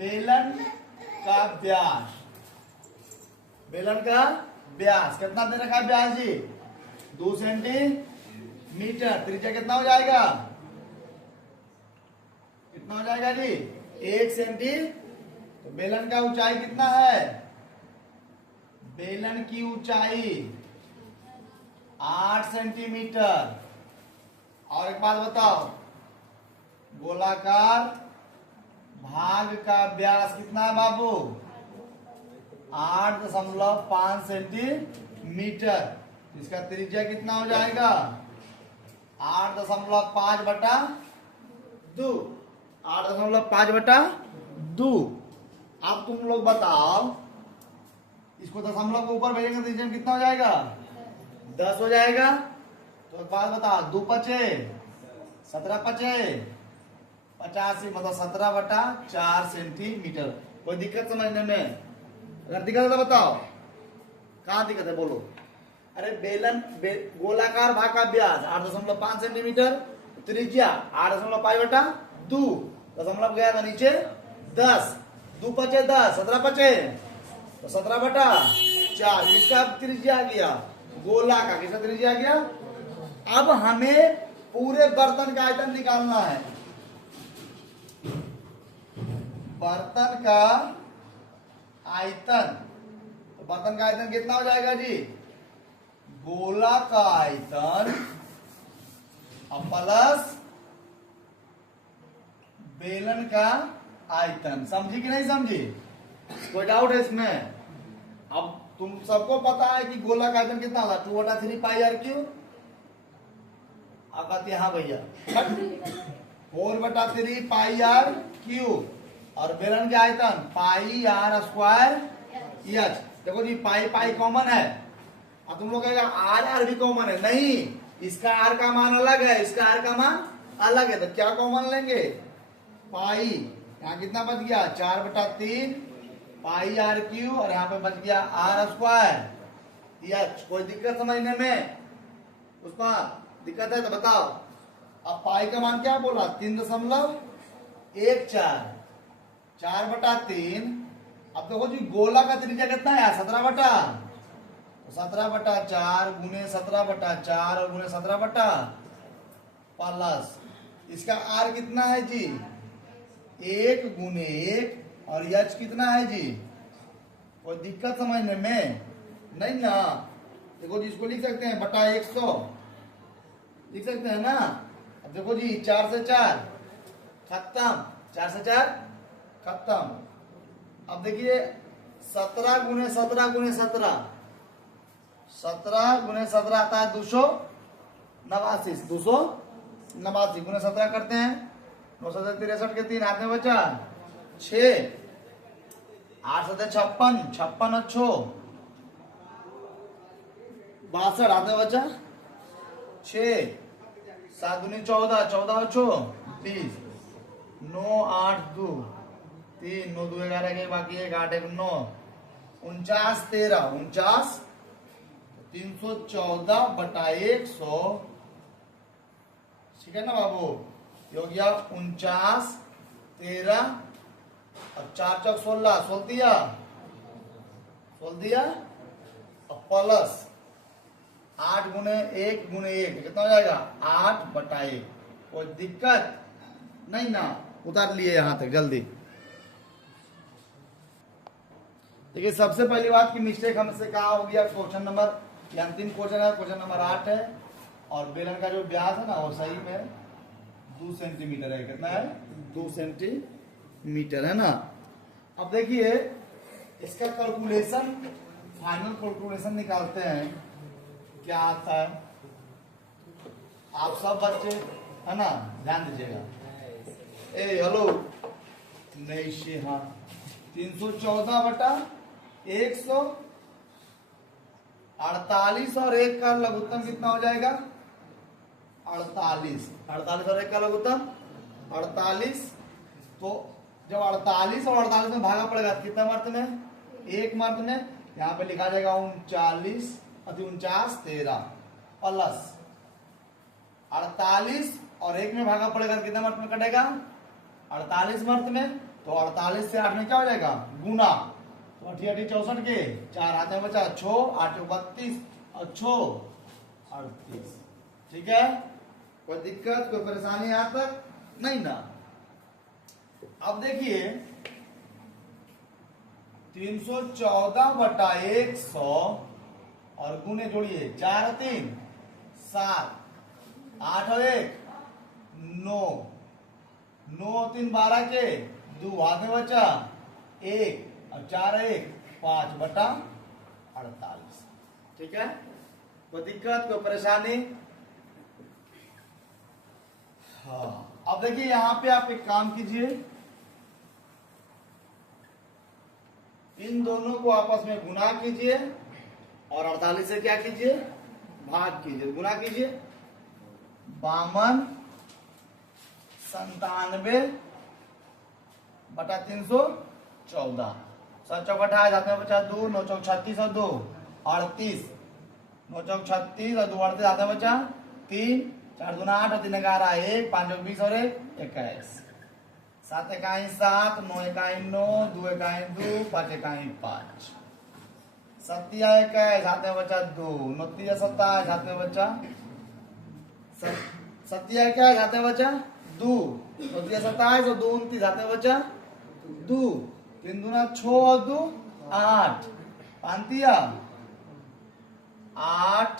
बेलन का व्यास, बेलन का व्यास कितना दे रखा है व्यास जी? 2 सेंटीमीटर। त्रिज्या कितना हो जाएगा? कितना हो जाएगा जी? 1 सेंटी। तो बेलन का ऊंचाई कितना है? बेलन की ऊंचाई 8 सेंटीमीटर। और एक बात बताओ, गोलाकार भाग का व्यास कितना है बाबू? 8.5 सेंटीमीटर। इसका त्रिज्या कितना हो जाएगा? 8.5 बटा 2। 8.5 बटा 2। अब तुम लोग बताओ, इसको दशमलव के ऊपर भेजेंगे तो त्रिज्या कितना हो जाएगा? 10 हो जाएगा। तो एक बात बता, 2 पचे 17 पचे 85, मतलब 17 बटा 4 सेंटीमीटर। कोई दिक्कत समझने में? अगर दिक्कत है तो बताओ, कहाँ दिक्कत है बोलो। अरे गोलाकार भाग का व्यास 8.5 सेंटीमीटर, त्रिज्या 8.5 बटा 2, दशमलव गया था नीचे 10, 2 पचे 10, 17 पचे तो 17 बटा 4। किसका त्रिज्या आ गया? गोला का। किसका त्रिज्या आ गया? अब हमें पूरे बर्तन का आयतन निकालना है। बर्तन का आयतन, तो बर्तन का आयतन कितना हो जाएगा जी? गोला का आयतन प्लस बेलन का आयतन। समझी कि नहीं समझी? कोई डाउट है इसमें? अब तुम सबको पता है कि गोला का आयतन कितना होगा? 2/3 पाई आर क्यू। अब कहते हैं हाँ भैया 4/3 पाई आर क्यू। और बेलन के आयतन पाई आर स्क्वायर एच। देखो जी, पाई पाई कॉमन है। अब तुम लोग कहेगा आर आर भी कॉमन है। नहीं, इसका आर का मान अलग है, इसका आर का मान अलग है। तो क्या कॉमन लेंगे? पाई। यहाँ कितना बच गया? 4/3 पाई आर क्यू। और यहाँ पे बच गया आर स्क्वायर एच। कोई दिक्कत समझने में? उसका दिक्कत है तो बताओ। अब पाई का मान क्या बोला? 3.14। 4/3। अब देखो जी, गोला का त्रिज्या कितना है? 17 बटा। तो 17/4 गुने 17/4 और गुने 17 प्लस इसका आर कितना है जी? 1 गुने 1 और एच कितना है जी? कोई दिक्कत समझने में? नहीं ना। देखो जी, इसको लिख सकते हैं बटा 100, लिख सकते हैं ना। अब देखो जी, 4 से 4 खत्म, 4 से 4 खत्म। अब देखिए 17 गुने 17 गुने 17, 17 गुने 17 आता है 289। 289 गुने 17 करते हैं, 963 के 3 हाथ में बचा 6, 8 7 56, 56 अच्छो 62 हाथ में बचा 6, 7 दूनी 14, 14 अच्छो 20, 9 8 2 3, 9 2 11 के बाकी 1 8 1 9, 49 13 49, 314 बटा 100। ठीक है ना बाबू? ये हो गया 49 13 और 4 चौक 16, 16 दिया और प्लस 8 गुने 1 गुने 1 कितना हो जाएगा? 8/1। कोई दिक्कत नहीं ना? उतार लिए यहां तक जल्दी। देखिए, सबसे पहली बात की मिस्टेक हमसे कहा हो गया, क्वेश्चन नंबर, ये अंतिम क्वेश्चन है, क्वेश्चन नंबर 8 है। और बेलन का जो व्यास है ना वो सही में 2 सेंटीमीटर है। कितना है? 2 सेंटीमीटर है ना। अब देखिए इसका कैलकुलेशन, फाइनल कैलकुलेशन निकालते हैं, क्या आता है। आप सब बच्चे है ना, ध्यान दीजिएगा। हेलो नहीं से, हाँ 314 बटा 148 और 1 का लघुत्तम कितना हो जाएगा? 48। 48 और 1 का लघुत्तम 48। तो जब 48 और 48 में भागा पड़ेगा कितना मात्रा में? 1 मात्रा में। यहाँ पे लिखा जाएगा 39 अति 49 13 प्लस 48 और 1 में भागा पड़ेगा कितना मात्रा में कटेगा? 48 मात्रा में तो 48 से 8 में क्या हो जाएगा गुना, तो 88 64 के 4 हाथ में बचा 6 8 32 और 6 38। ठीक है, कोई दिक्कत कोई परेशानी यहां तक नहीं ना। अब देखिए 314/100 और गुने जोड़िए 4 और 3 7 8 और 1 9 9 और 3 12 के 2 हाथ में बचा 1 और 4 और 1 5/48। ठीक है, कोई दिक्कत कोई परेशानी। हाँ, अब देखिए यहां पे आप एक काम कीजिए, इन दोनों को आपस में गुना कीजिए और 48 से क्या कीजिए भाग कीजिए, गुना कीजिए। 52 97/314 7 चौक 28 हाथ में बचा 2 9 चौक 36 और 2 38 9 चौक 36 और 2 38 हाथ में बचा 3 4 दूना 8 और 3 11 1 5 चौक 20 और 1 21 7 इकाई 7 9 इकाई 9 2 इकाई 2 5 इकाई 5 7 21 हाथ में बचा 2 9 3 27 हाथ में बचा 7 21 हाथ में बचा 2 9 3 27 और 2 29 हाथ में बचा 2 3 दूना 6 और 2 8 5 8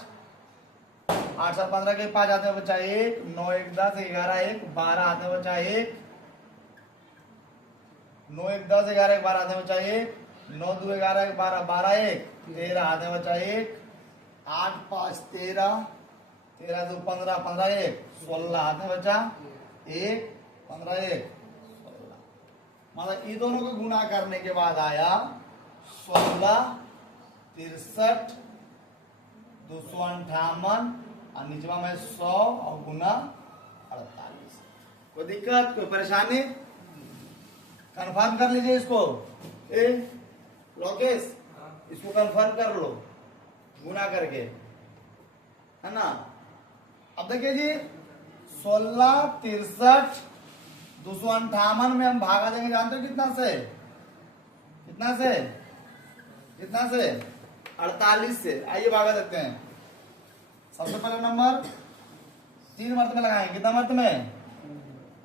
8 7 15 के 5 हाथ में बचा 1 9 1 10 11 1 12 हाथ में बचा 1 9 1 10 11 1 12 हाथ में बचा 1 9 2 11 1 12 12 1 13 हाथ में बचा 1 8 5 13 13 2 15 15 1 16 हाथ में बचा 1 15 1 16। मतलब ये दोनों को गुना करने के बाद आया 16 63 258 और नीचवा में 100 और गुना 48। कोई दिक्कत कोई परेशानी, कंफर्म कर लीजिए इसको। ए लोकेश इसको कंफर्म कर लो गुना करके, है ना। अब देखिए जी 16 63 258 में हम भागा देंगे, जानते हो कितना से, कितना से, कितना से 48 से। आइए भागा देते हैं। सबसे पहले नंबर 3 मर्तबे लगाएंगे, कितना मर्तबे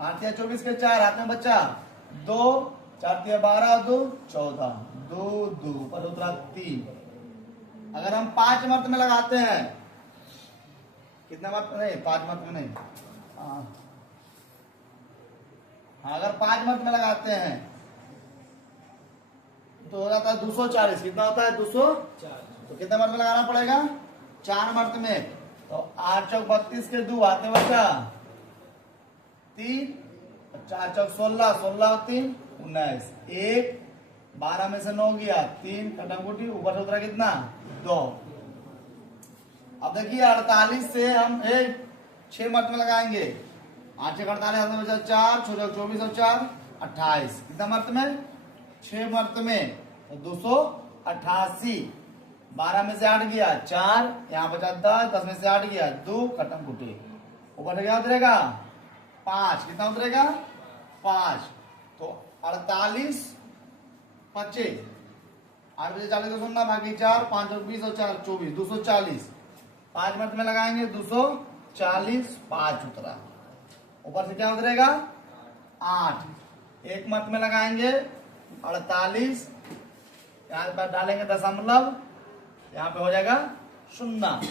8 या 24 के 4 हाथ में बच्चा 2 4 3 12 2 14 2 2 पर उतरा 3। अगर हम 5 मर्तबे लगाते हैं, कितना मर्तबे नहीं 5 मर्तबे नहीं, अगर 5 मर्तबे लगाते हैं तो हो जाता है 240। कितना होता है 240, तो कितना मर्तबे लगाना पड़ेगा 4 मर्तबे। तो 8 चौक 32 के 2 हाथ में बचा 3 4 चौक 16 16 और 3 19 1 12 में से 9 गया 3 कटंगुटी ऊपर से उतरा कितना 2। अब देखिए 48 से हम 6 मर्तबे लगाएंगे। 8 6 48 हाथ में बचा 4 6 चौक 24 और 4 28। कितना मर्तबे 6 मर्तबे तो 288। 12 में से 8 गया 4, यहाँ बचा 10 10 में से 8 गया 2 कटम कुटी ऊपर से क्या उतरेगा 5। कितना उतरेगा 5। तो 48 25 8 बजे 40 को सुनना बाकी 4 5 और 20 और 4 24 240। 5 मिनट में लगाएंगे 240 5 उतरा, ऊपर से क्या उतरेगा 8। 1 मिनट में लगाएंगे 48, यहाँ पर डालेंगे दशमलव, यहाँ पे हो जाएगा 0।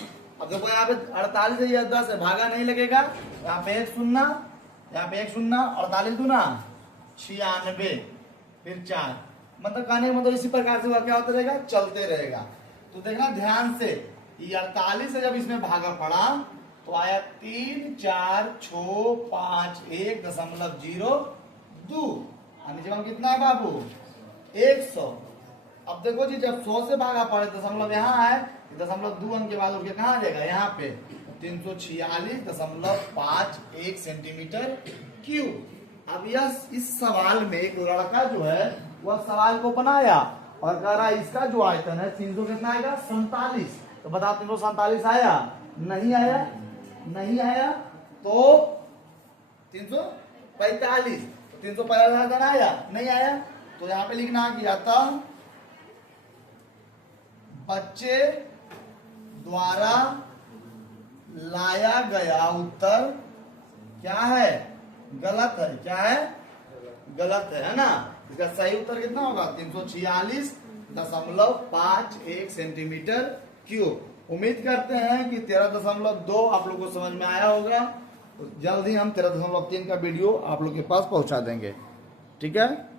अब देखो यहाँ पे 48 है, 10 है, भागा नहीं लगेगा। यहाँ पे 1 0, यहाँ पे 1 0, 48 दूना 96 फिर 4। मतलब कहने का मतलब इसी प्रकार से क्या होता रहेगा चलते रहेगा। तो देखना ध्यान से, ये 48 से जब इसमें भागा पड़ा तो आया 3 4 6 5 1.02। नीचे में कितना है बाबू 100। अब देखो जी जब 100 से भागा पड़े दशमलव यहाँ है, दशमलव 2 अंक के बाद उठ के कहाँ आ जाएगा यहाँ पे 346.51 सेंटीमीटर क्यूब। अब यह इस सवाल में एक लड़का जो है वह सवाल को बनाया और कह रहा है इसका जो आयतन है 300 कितना आएगा 47। तो बताओ 347 आया नहीं आया, नहीं आया तो 345। 350 आया नहीं आया, तो यहाँ पे लिखना कि अतः बच्चे द्वारा लाया गया उत्तर क्या है, गलत है। क्या है, गलत है ना। इसका सही उत्तर कितना होगा, 346.51 सेंटीमीटर क्यूब। उम्मीद करते हैं कि 13.2 आप लोग को समझ में आया होगा। तो जल्द ही हम 13.3 का वीडियो आप लोग के पास पहुंचा देंगे। ठीक है।